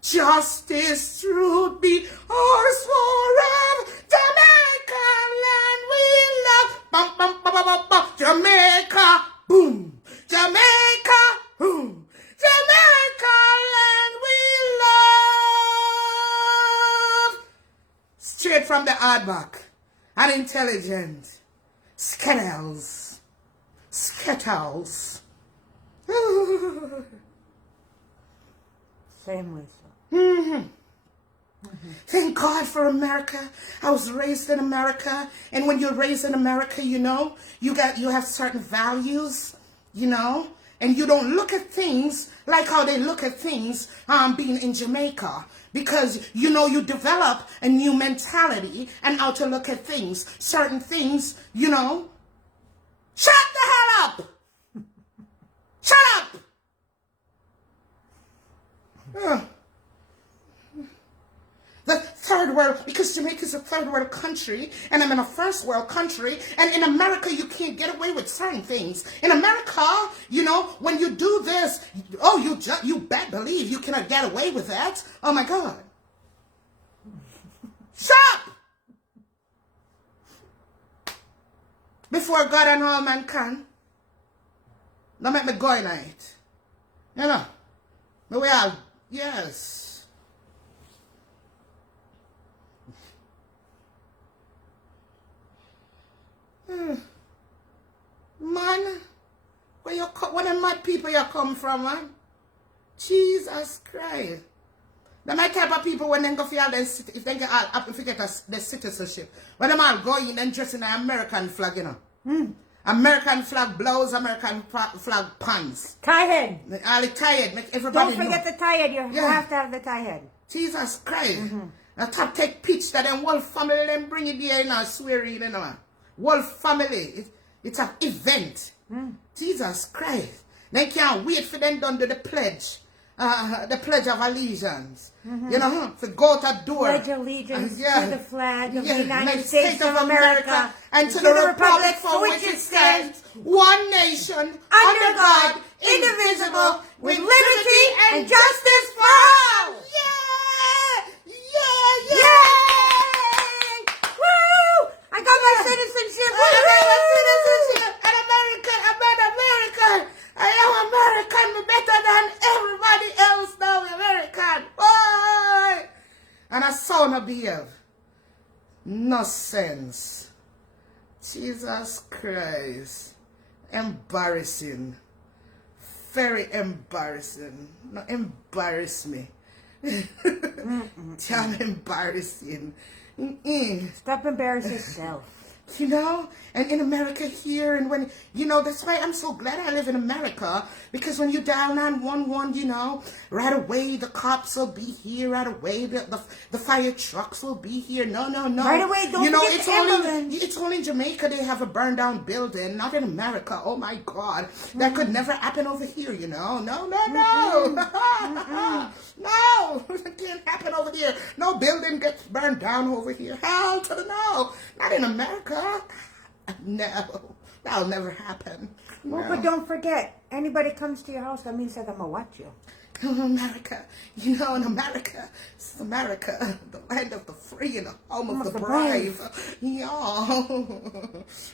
Justice, truth be ours forever. Jamaica land we love. Bum, bum, bum, bum, bum, bum. Jamaica, boom. Jamaica, boom. Jamaica land we love. Straight from the hardback. Unintelligent. Skittles. Skittles. Same way, sir. Thank God for America. I was raised in America, and when you're raised in America, you know, you have certain values, you know, and you don't look at things like how they look at things being in Jamaica. Because, you know, you develop a new mentality and how to look at things. Certain things, you know. Shut the hell up! Shut up! The third world, because Jamaica is a third world country, and I'm in a first world country, and in America you can't get away with certain things. In America, you know, when you do this, oh, you bet believe you cannot get away with that. Oh my God. Shut up! Before God and all mankind, don't make me go in it. You know, but we are, yes. Man, where the mad people you come from, man? Jesus Christ. The my type of people when they go for all them, if they get the citizenship, when them all go in and dress in an American flag, you know. American flag blouse, American flag pants. Tie head. All the tie head, make everybody Don't forget the tie head. You have to have the tie head. Jesus Christ. I top take picture, then whole family, then bring it there, you know, swearing, you know. Whole family. It's an event. Jesus Christ. They can't wait for them done to the pledge of allegiance. You know, to go to the door. Pledge allegiance to the flag of the United States of America and to the republic for which it stands, one nation, under God, indivisible, with liberty and justice for all. Yeah! Yeah! Yeah! Yay! Woo! I got my citizenship. I got my citizenship. I'm American. I am American. I'm better than everybody else now. American. Boy. And I saw no behave. No sense. Jesus Christ. Embarrassing. Very embarrassing. No, embarrass me. Damn embarrassing. Stop embarrassing yourself. You know, and in America here, and when, you know, that's why I'm so glad I live in America, because when you dial 911, you know, right away the cops will be here, right away the fire trucks will be here. No. Right away, don't forget the ambulance. It's only in Jamaica they have a burned down building, not in America. Oh my God, that could never happen over here, you know. No. No, it can't happen over here. No building gets burned down over here. Hell to the no. Not in America. No, that'll never happen. No. Well, but don't forget, anybody comes to your house, that means that I'm going to watch you. America, you know, in America, it's America, the land of the free and the home of the brave. Yeah.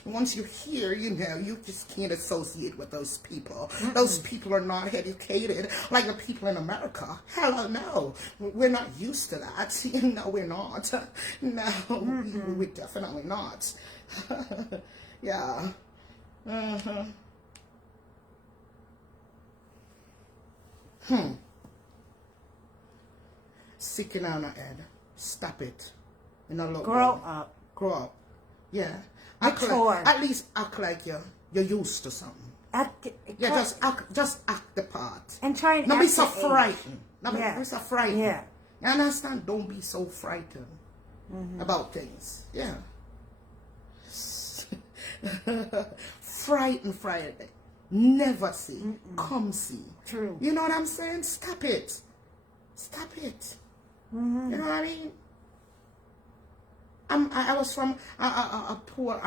Once you're here, you know, you just can't associate with those people. Those people are not educated like the people in America. Hell no. We're not used to that. No, we're not. No, we're definitely not. Yeah. Sicking on her head. Stop it. You know, look. Grow up. Grow up. Yeah. Mature. At least act like you're used to something. Just act the part. And try and not be so frightened. Not be so frightened. Yeah. You understand? Don't be so frightened about things. Yeah. Frightened. Never see. Come see. True. You know what I'm saying? Stop it. You know what I mean? I was from a poor,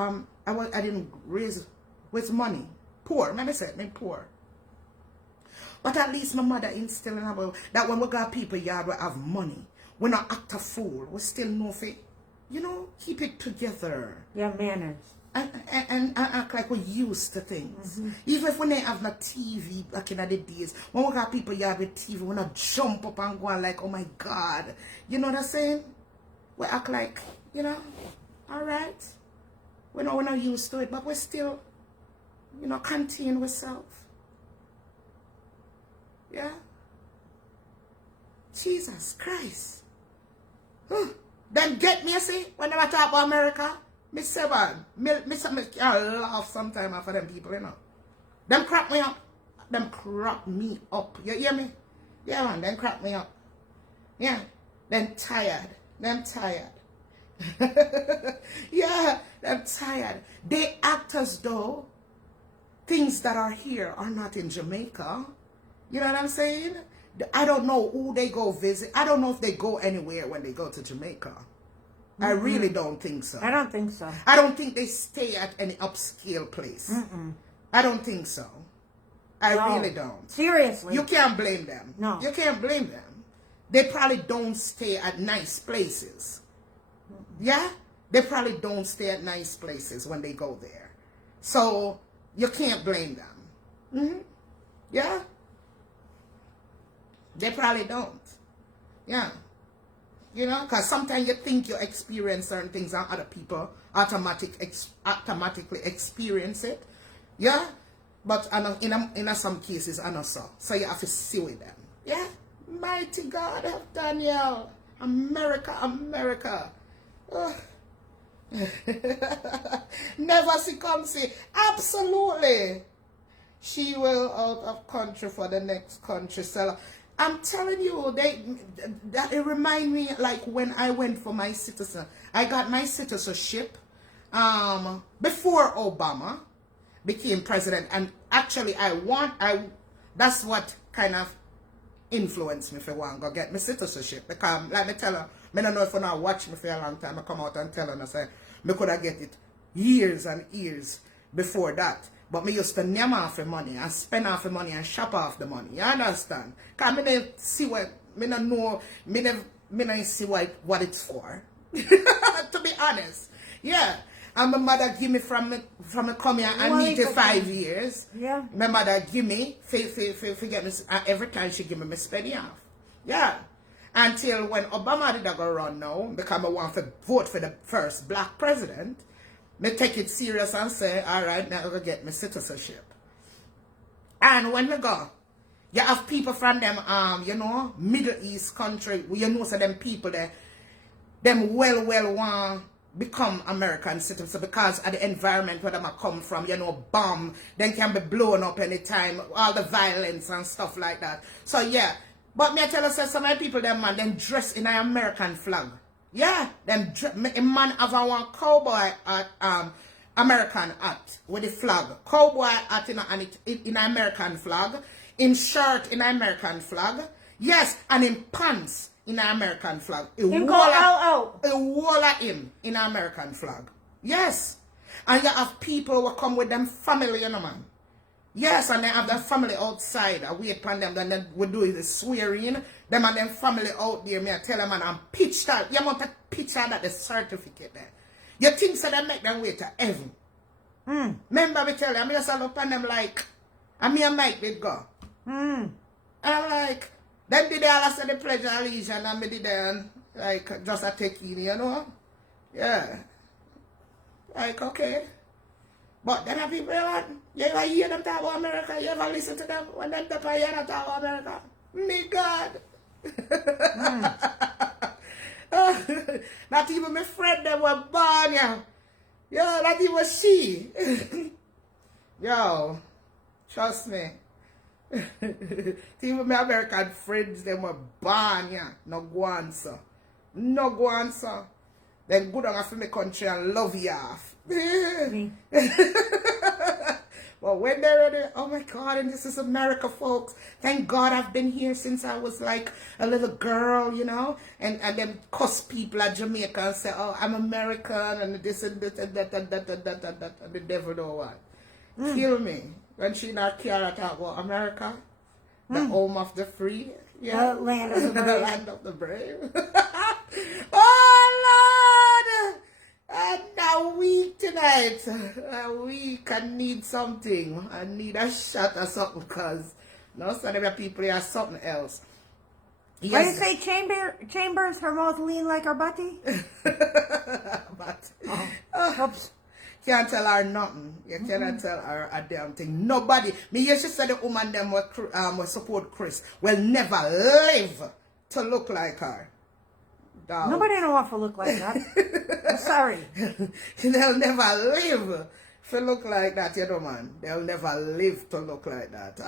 I didn't raise with money. Poor. Remember I said, I'm poor. But at least my mother instilling about that when we got people yard we have money, we not act a fool. We still know if you know, keep it together. Yeah, manners. And act like we're used to things. Even if we didn't have no TV back in the days, when we got people here with TV, we not jump up and go on like, oh my God. You know what I'm saying? We act like, you know, all right. We know we're not used to it, but we're still, you know, contain ourselves. Yeah? Jesus Christ. Then get me, see, when they talk about America. Me say, man, me can't laugh sometime after them people, you know. Them crack me up. them crap me up. You hear me? Yeah, man, them crap me up. Yeah, them tired. Them tired. Yeah, them tired. They act as though things that are here are not in Jamaica. You know what I'm saying? I don't know who they go visit. I don't know if they go anywhere when they go to Jamaica. I really don't think so. I don't think so. I don't think they stay at any upscale place. I don't think so. I really don't. Seriously. You can't blame them. No. You can't blame them. They probably don't stay at nice places. Yeah? They probably don't stay at nice places when they go there. So, you can't blame them. Yeah? They probably don't. Yeah. You know, because sometimes you think you experience certain things and other people automatically experience it. Yeah? But in some cases, I know so. So you have to see with them. Yeah? Mighty God of Daniel. America, America. Oh. Never succumb. Absolutely. She will out of country for the next country seller. I'm telling you, that it remind me like when I went for my citizen. I got my citizenship before Obama became president, and actually that's what kind of influenced me for one go get my citizenship, because like me tell her, I don't know if you not watch me for a long time, I come out and tell her and I say me could have get it years and years before that. But me used to name off the money and spend off the money and shop off the money. You understand? Because me don't see what, me don't know, me don't see what it's for. To be honest. Yeah. And my mother give me from me come here and meet it 5 years. Yeah. My mother give me, forget me, every time she give me, me spend it off. Yeah. Until when Obama did go run now, because I want to vote for the first black president, me take it serious and say, all right, now I'm going to get my citizenship. And when we go, you have people from them, you know, Middle East country, you know, so them people there, them well want become American citizens, because of the environment where them come from, you know, bomb, then can be blown up anytime, all the violence and stuff like that. So yeah, but me I tell you, so many people, them man, them dress in an American flag. Yeah, them man have a one cowboy American hat with the flag. Cowboy hat in an American flag. In shirt in an American flag. Yes, and in pants in an American flag. A wall in an American flag. Yes. And you have people who come with them family, you know, man. Yes, and they have their family outside. I wait upon them, then they will do the swearing. Them and them family out there, me I tell them, man, I'm pitched out. You want to pitch out that the certificate there. You think so they make them wait to heaven. Remember me tell them, I just look upon them like, and me and Mike did go. And I'm like, them did all of the pledge of allegiance, and me did them, like, just a take in, you know? Yeah. Like, okay. But then people, you ever hear them talk about America? You ever listen to them when them people hear them talk about America? Me God. Not even my friend them were born, yeah. Yo, not even she. Yo, trust me. Even my American friends them were born, yeah. No go on, sir. No go on, sir. Then go down after my country and love you off. Well, when they're ready, oh my God, and this is America, folks. Thank God I've been here since I was like a little girl, you know, and then cuss people at Jamaica and say, oh, I'm American, and this and that and that and the devil know what. Kill me. When she not care talk about America, the home of the free, yeah, the land of the brave. The land of the brave. Oh Lord! And a week tonight, a week, I need something. I need a shot or something, because no some of the people here are something else. Yes. What do you say, Chambers, her mouth lean like her butty? But, oops. Can't tell her nothing. You cannot tell her a damn thing. Nobody. Me used to say the woman them will support Chris will never live to look like her. Dog. Nobody don't want to look like that. I'm sorry. They'll never live to look like that, you know, man. They'll never live to look like that.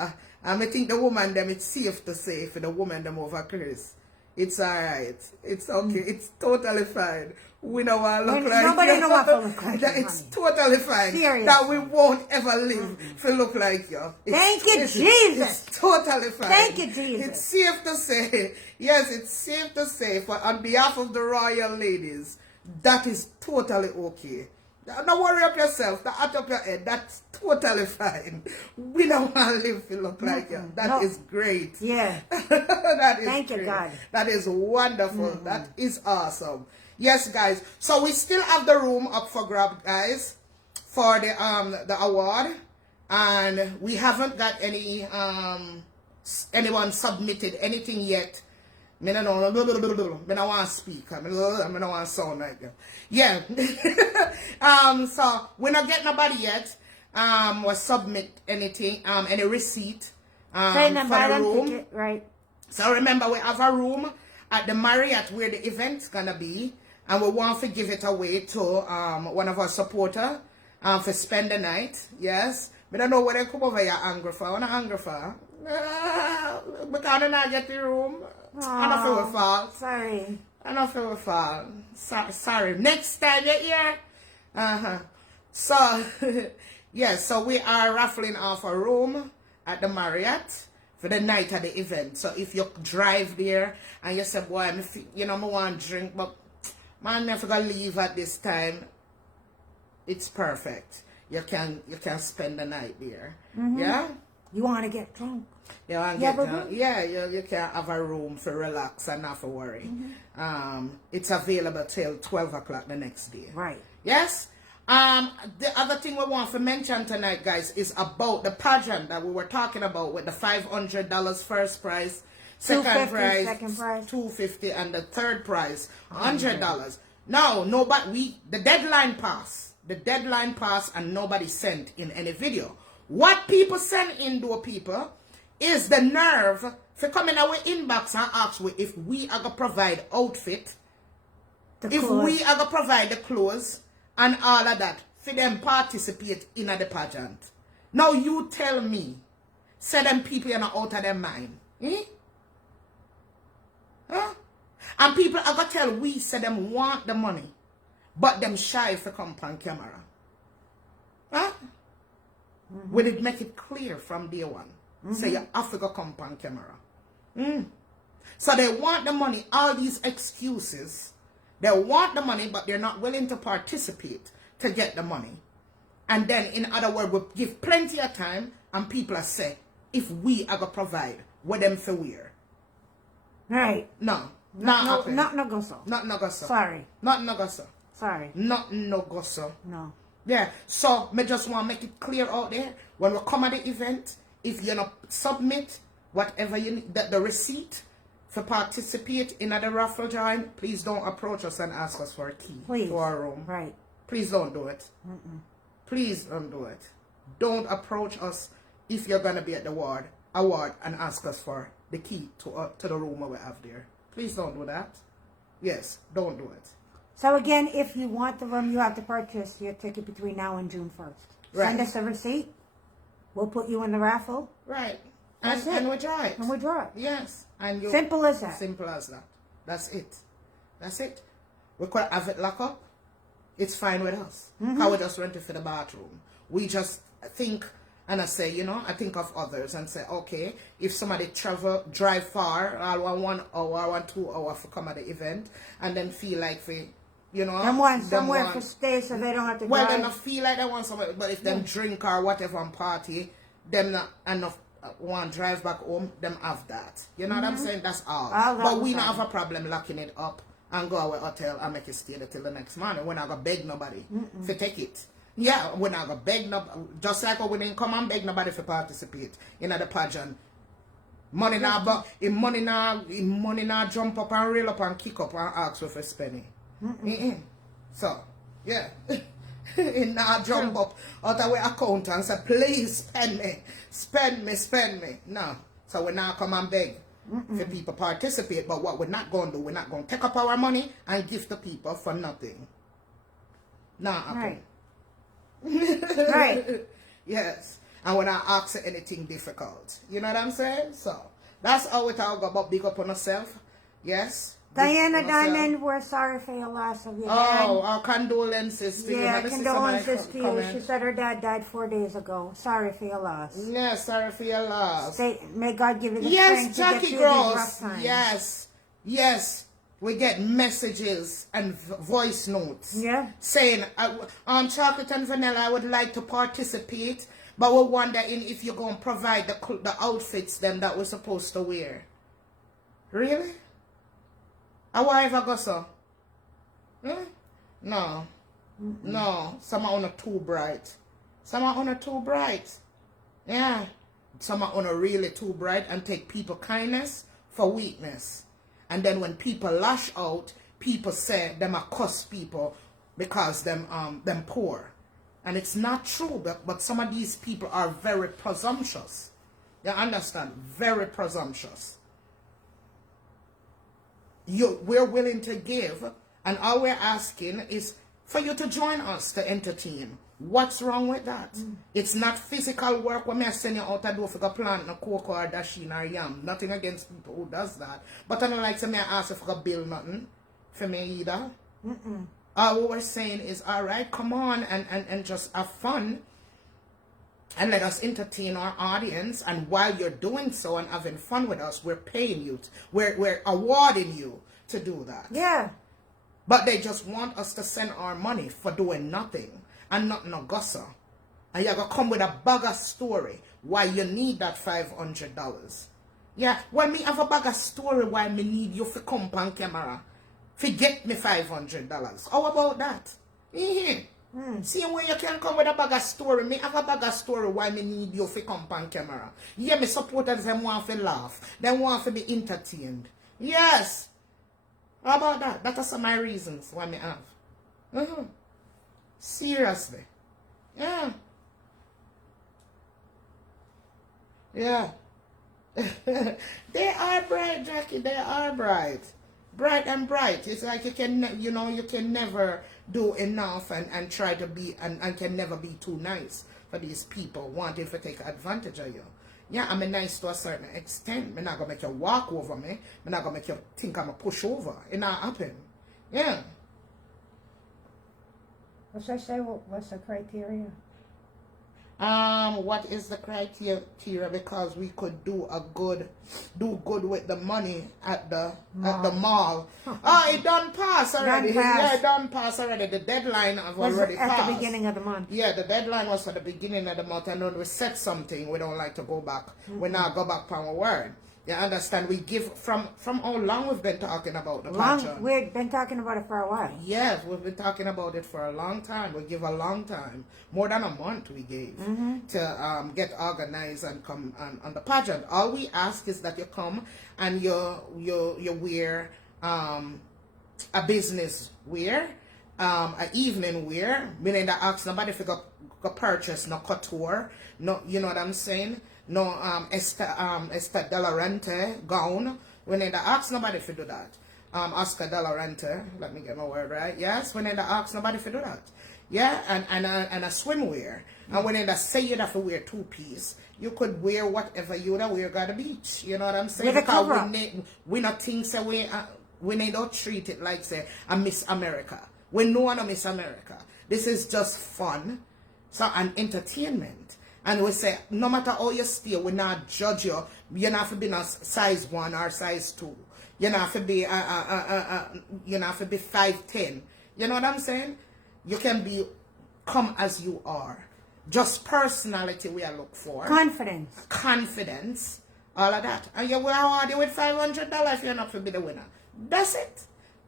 And I think the woman them, it's safe to say for the woman them over Chris. It's alright. It's okay. It's totally fine. We don't want to look like nobody know what to look like. It's totally fine. Seriously. That we won't ever live to look like you. Thank you, Jesus. It's totally fine. Thank you, Jesus. It's safe to say, yes, it's safe to say, for on behalf of the royal ladies, that is totally okay. Don't worry up yourself. Don't add up your head. That's totally fine. We don't want to live to look like you. That is great. Yeah. That is Thank you, great. God. That is wonderful. That is awesome. Yes, guys. So we still have the room up for grab, guys, for the award, and we haven't got any anyone submitted anything yet. I don't want to speak. I don't want to sound like that. Yeah. So we're not getting nobody yet. Or submit anything, any receipt for the room. Right. So remember, we have a room at the Marriott where the event's gonna be, and we want to give it away to one of our supporters for spend the night. Yes. I don't know what they come over here angry for. I'm not angry for. Because I not get the room. I don't feel fault. Sorry. I don't feel fault. Sorry. Next time you're here. So, yes, so we are raffling off a room at the Marriott for the night of the event. So if you drive there and you say, boy, I want to drink, but man, I forgot to leave at this time, it's perfect. You can spend the night there. Yeah? You want to get drunk? You want to get drunk? Yeah, you can have a room for relax and not for worry. It's available till 12 o'clock the next day. Right. Yes? The other thing we want to mention tonight, guys, is about the pageant that we were talking about with the $500 first prize, second prize, $250, and the third prize, $100. Now, the deadline passed. The deadline passed and nobody sent in any video. What people send in, though, people, is the nerve for coming our inbox and ask we if we are going to provide outfit, we are going to provide the clothes, and all of that, for them participate in the pageant. Now you tell me, say them people are not out of their mind. Huh? And people are going to tell we, say them want the money, but them shy for come on camera. Huh? Will it make it clear from day one? Say you have to go come on camera. So they want the money, all these excuses. They want the money, but they're not willing to participate to get the money. And then, in other words, we give plenty of time, and people are say, if we are going to provide, what them for wear? Right. No. Not no go so. Not no go so. Sorry. Not no go so. Sorry. Not no go so. No. Yeah. So, me just want to make it clear out there, when we come at the event, if you not submit whatever you need, the receipt, to participate in the raffle drawing, please don't approach us and ask us for a key to our room. Right. Please don't do it. Please don't do it. Don't approach us if you're going to be at the award and ask us for the key to the room we have there. Please don't do that. Yes, don't do it. So again, if you want the room, you have to purchase your ticket between now and June 1st. Right. Send us a receipt. We'll put you in the raffle. Right. And we draw it. And we draw it. Yes. And simple as that. Simple as that. That's it. That's it. We could have it locked up. It's fine with us. How we just rent it for the bathroom. We just think, and I say, I think of others and say, okay, if somebody drive far, I want 1 hour, I want 2 hours to come at the event, and then feel like them want somewhere to stay so they don't have to drive. Well, they not feel like they want somewhere, but if them drink or whatever and party, them not enough want drive back home, them have that. You know what I'm saying? That's all. But we not have a problem locking it up and go our hotel and make it stay there till the next morning. We're not going to beg nobody to take it. Yeah, we're not going to beg nobody. Just like we didn't come and beg nobody to participate in the pageant. Money now jump up and rail up and kick up and ask for spending. So, yeah. It now jump up out of our account and say, please spend me. No. So we now come and beg for people participate. But what we're not going to do, we're not going to take up our money and give the people for nothing. Nah, okay. Right. Yes. And when I ask her anything difficult. You know what I'm saying? So, that's how it all go about big up on herself. Yes. Diana Diamond, we're sorry for your loss of your dad. Oh, our condolences to you. Yeah, condolences to you. She said her dad died 4 days ago. Sorry for your loss. Yeah, sorry for your loss. May God give you the Yes, strength Jackie to get through these rough Gross. times. Yes, yes. We get messages and voice notes. Yeah. Saying, on Chocolate and Vanilla, I would like to participate, but we're wondering if you're going to provide the outfits them that we're supposed to wear. Really? Why have I got so? No. No. Some are too bright. Some are too bright. Yeah. Some are really too bright and take people kindness for weakness. And then when people lash out, people say them are cuss people because them poor. And it's not true, but some of these people are very presumptuous. You understand? Very presumptuous. We're willing to give, and all we're asking is for you to join us to entertain. What's wrong with that? It's not physical work when I send you out to do for the plant no cocoa or dasheen or yam. Nothing against people who does that. But I don't like to ask if I bill nothing for me either. All we're saying is, all right, come on and just have fun. And let us entertain our audience. And while you're doing so and having fun with us, we're paying you. We're awarding you to do that. Yeah. But they just want us to send our money for doing nothing. And not no gossip. And you're going to come with a bag of story why you need that $500. Yeah. Well, me have a bag of story why me need you to come on camera. Forget me $500. How about that? See where you can come with a bag of story. Me have a bag of story why me need you to come on camera. Yeah, me supporters them want to laugh. They want to be entertained. Yes. How about that? That are some of my reasons why me have. Seriously. Yeah. Yeah. They are bright, Jackie. They are bright. Bright and bright. It's like you can never do enough and try to be and can never be too nice for these people wanting to take advantage of you. Yeah, I'm nice to a certain extent. I'm not gonna make you walk over me. I'm not gonna make you think I'm a pushover. It not happen. Yeah. What's I say? What's the criteria? What is the criteria? Because we could do good with the money at the mall. Oh, it done pass already. Yeah, it done pass already. The deadline have already passed. At the beginning of the month. Yeah, the deadline was at the beginning of the month, and when we said something, we don't like to go back. We now go back on our word. You understand? We give from how long we've been talking about the pageant. We've been talking about it for a while. Yes, we've been talking about it for a long time. We give a long time, more than a month we gave to get organized and come on the pageant. All we ask is that you come and you wear a business wear, a evening wear. Meaning that ask nobody if you go purchase no couture, no, you know what I'm saying. No Esther De La Rente gown. We need to ask nobody to do that. Oscar De La Rente, let me get my word right. Yes, we need to ask nobody to do that. Yeah, and a swimwear. And we need to say you have to wear 2-piece. You could wear whatever you would wear at the beach. You know what I'm saying? Because we not think so we need to treat it like say a Miss America. We know a Miss America. This is just fun. So and entertainment. And we say, no matter how you stay, we not judge you. You not have to be a size 1 or size 2. You not have to be you not have to be 5'10". You know what I'm saying? You can come as you are. Just personality we are look for. Confidence. All of that. And you will award you with $500 if you're not to be the winner. That's it.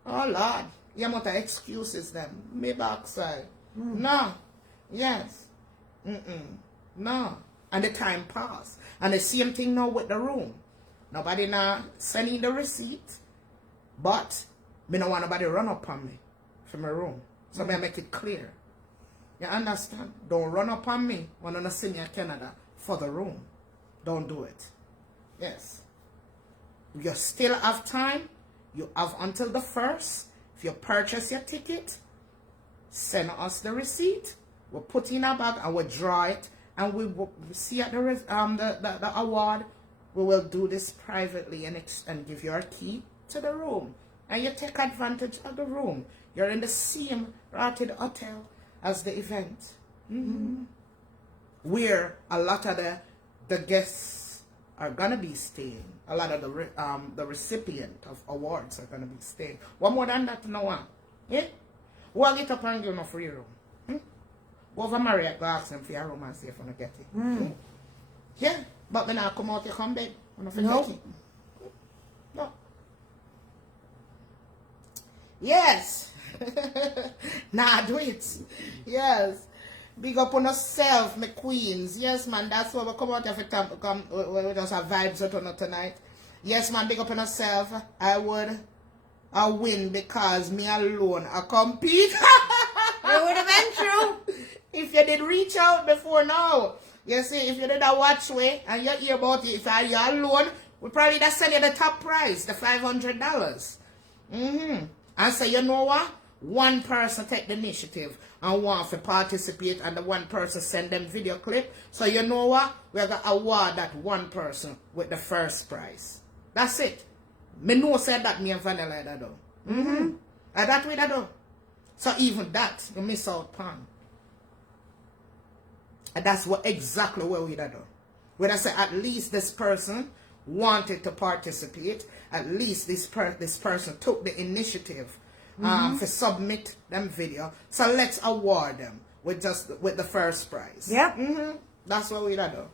Oh Lord. You must have excuses them. Me backside. No. Yes. No. And the time passed. And the same thing now with the room. Nobody now sending the receipt. But me don't want nobody run up on me from my room. So me make it clear. You understand? Don't run up on me when I see me in Canada for the room. Don't do it. Yes. You still have time. You have until the 1st. If you purchase your ticket, send us the receipt. we'll put in a bag and we'll draw it, and we will see at the award. We will do this privately and give your key to the room, and you take advantage of the room. You're in the same rated hotel as the event, where a lot of the guests are gonna be staying. A lot of the recipient of awards are gonna be staying. One more than that, no one. Yeah, we'll get up and give no free room. Go over Marriott, go ask them for your room and see if you want to get it. Yeah, but when I come out, you come back. No. No. Yes. Nah, do it. Yes. Big up on yourself, my queens. Yes, man, that's why we come out every time. We just have vibes out tonight. Yes, man, big up on yourself. I win because me alone I compete. It would have been true. If you did reach out before now, you see, if you did a watch way and you hear about it, if you're alone, we probably just send you the top prize, the $500. And so you know what? One person take the initiative and want to participate, and the one person send them video clip. So you know what? We're going to award that one person with the first prize. That's it. Me know said that me and Vanilla that do. And that way that do. So even that, you miss out upon. And that's exactly what we do. We say at least this person wanted to participate. At least this person took the initiative to submit them video. So let's award them with the first prize. Yep. That's what we do.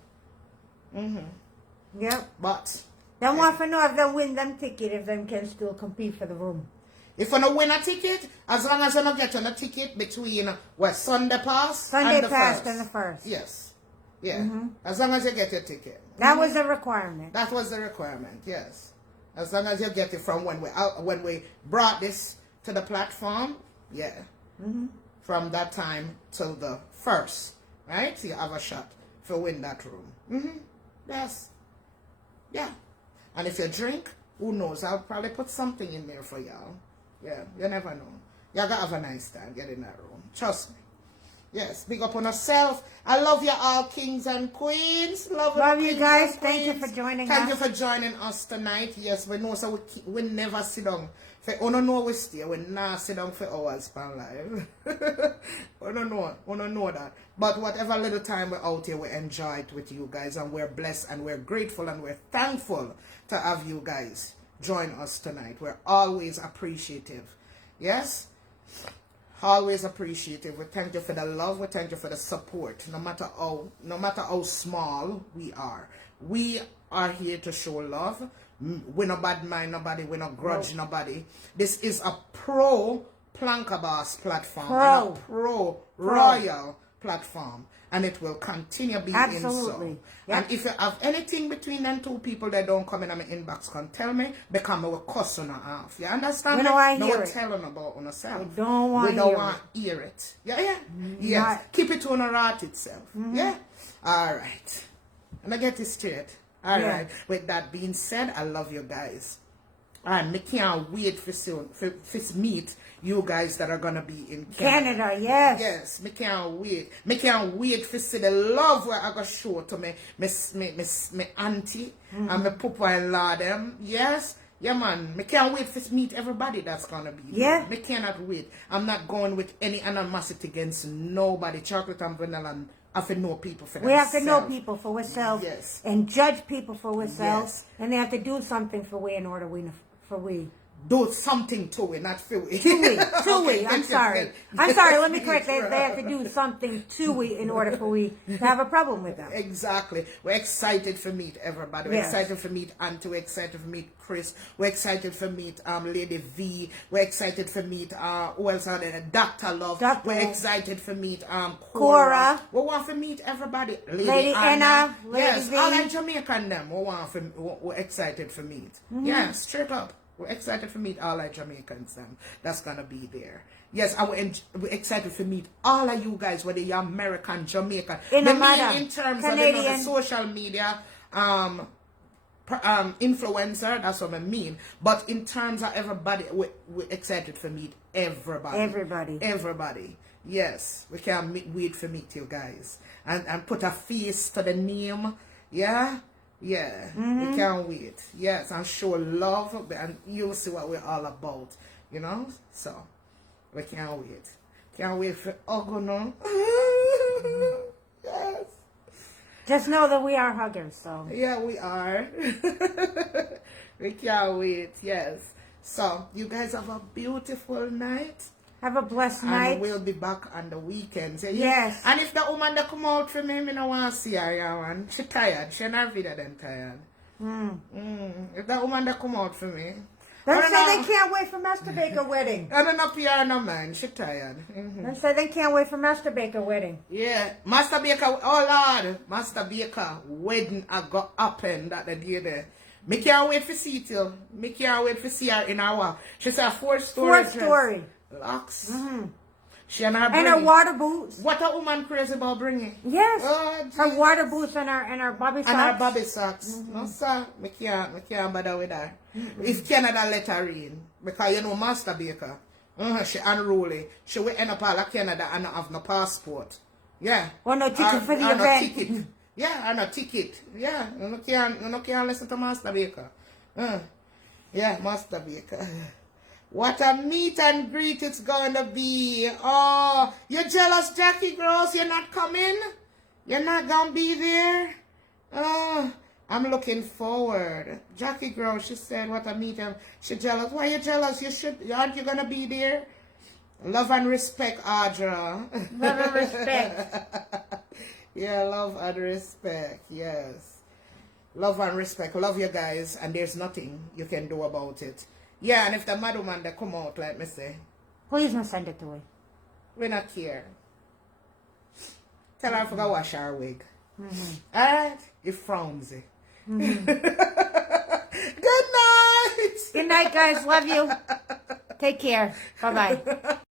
Yep. But they want to know if they win them ticket, if they can still compete for the room. If you don't win a ticket, as long as you don't get on a ticket between Sunday pass and the first. Yes. Yeah. As long as you get your ticket. That was the requirement. That was the requirement, yes. As long as you get it from when we brought this to the platform, yeah. From that time till the first, right? So you have a shot to win that room. Yes. Yeah. And if you drink, who knows? I'll probably put something in there for y'all. Yeah, you never know. Y'all gotta have a nice time. Get in that room. Trust me. Yes, big up on yourself. I love you all, kings and queens. Love you guys. Thank you for joining us. Thank you for joining us tonight. Yes, we know so we never sit down. For you don't know we stay. We not sit down for hours span live. We don't know that. But whatever little time we're out here, we enjoy it with you guys, and we're blessed and we're grateful and we're thankful to have you guys join us tonight. We're always appreciative. Yes? Always appreciative. We thank you for the love. We thank you for the support. No matter how small we are. We are here to show love. We no bad mind nobody. We no grudge nobody. This is a pro Plankaboss platform. And a pro royal platform. And it will continue being so. Yep. And if you have anything between them two people that don't come in my inbox, can tell me, because I will cuss on off. You understand? We don't want to hear it. Tell them about on yourself. We don't want to hear it. Yeah. Yes. Keep it on a rat itself. Yeah. All right. And I get this straight. All right. With that being said, I love you guys. And I can't wait for meet you guys that are gonna be in Canada. Yes. Yes, me can't wait. Me can't wait to see the love where I go show to me auntie and my papa-in-law them. Yes. Yeah, man. Me can't wait to meet everybody that's gonna be there. Me cannot wait. I'm not going with any animosity against nobody. Chocolate and vanilla. I have to know people for themselves. We have to know people for ourselves. Yes. And judge people for ourselves. Yes. And they have to do something for we in order for we. Do something to it, not for we. To we. I'm sorry. Let me correct that. They have to do something to we in order for we to have a problem with them. Exactly. We're excited to meet everybody. We're excited to meet Auntie. We're excited to meet Chris. We're excited to meet Lady V. We're excited to meet who else are there? Dr. Love. We're excited to meet Cora. We want to meet everybody. Lady Anna. Yes, all the Jamaican them. We're excited to meet. Yeah, straight up. We're excited to meet all our Jamaicans that's going to be there. Yes, and we're excited to meet all of you guys, whether you're American, Jamaican. In terms Canadian. Of the social media influencer, that's what I mean. But in terms of everybody, we're excited to meet everybody. Everybody. Yes, we can wait for meet you guys. And put a face to the name. Yeah? Yeah. We can't wait. Yes, and show love. And you'll see what we're all about. You know? So, we can't wait. Can't wait for Ogono. Yes. Just know that we are huggers, so. Yeah, we are. We can't wait. Yes. So, you guys have a beautiful night. Have a blessed night. And we'll be back on the weekends. Yes. And if the woman that come out for me, I don't want to see her, yeah, man. She tired. She not video then tired. If that woman that come out for me. They say they can't wait for Master Baker wedding. I don't know PR no man. She tired. They say they can't wait for Master Baker wedding. Yeah. Master Baker, oh Lord. Master Baker wedding I got happen that the day there. Me can't wait for see it till. Me can't wait for see her in our. She's a 4-story. 4-story. Locks. She and her And her water boots. What a woman crazy about bringing. Yes. Oh, her water boots and her bobby socks. And her bobby socks. No sir, me can't bother with her. If Canada let her in, because you know Master Baker, she unruly. She will end up all of Canada and not have no passport. Yeah. Or no ticket for the event. No ticket. Yeah, and no ticket. Yeah. You can't listen to Master Baker. Yeah, Master Baker. What a meet and greet it's going to be. Oh, you're jealous, Jackie Gross? You're not coming? You're not going to be there? Oh, I'm looking forward. Jackie Gross, she said, what a meet and she's jealous. Why are you jealous? Aren't you going to be there? Love and respect, Audra. Love and respect. Yeah, love and respect. Yes. Love and respect. Love you guys, and there's nothing you can do about it. Yeah, and if the mad woman that come out, like me say, please don't send it to her. We not care. Tell her to go wash her wig. Alright? It frowns it. Good night. Good night, guys. Love you. Take care. Bye-bye.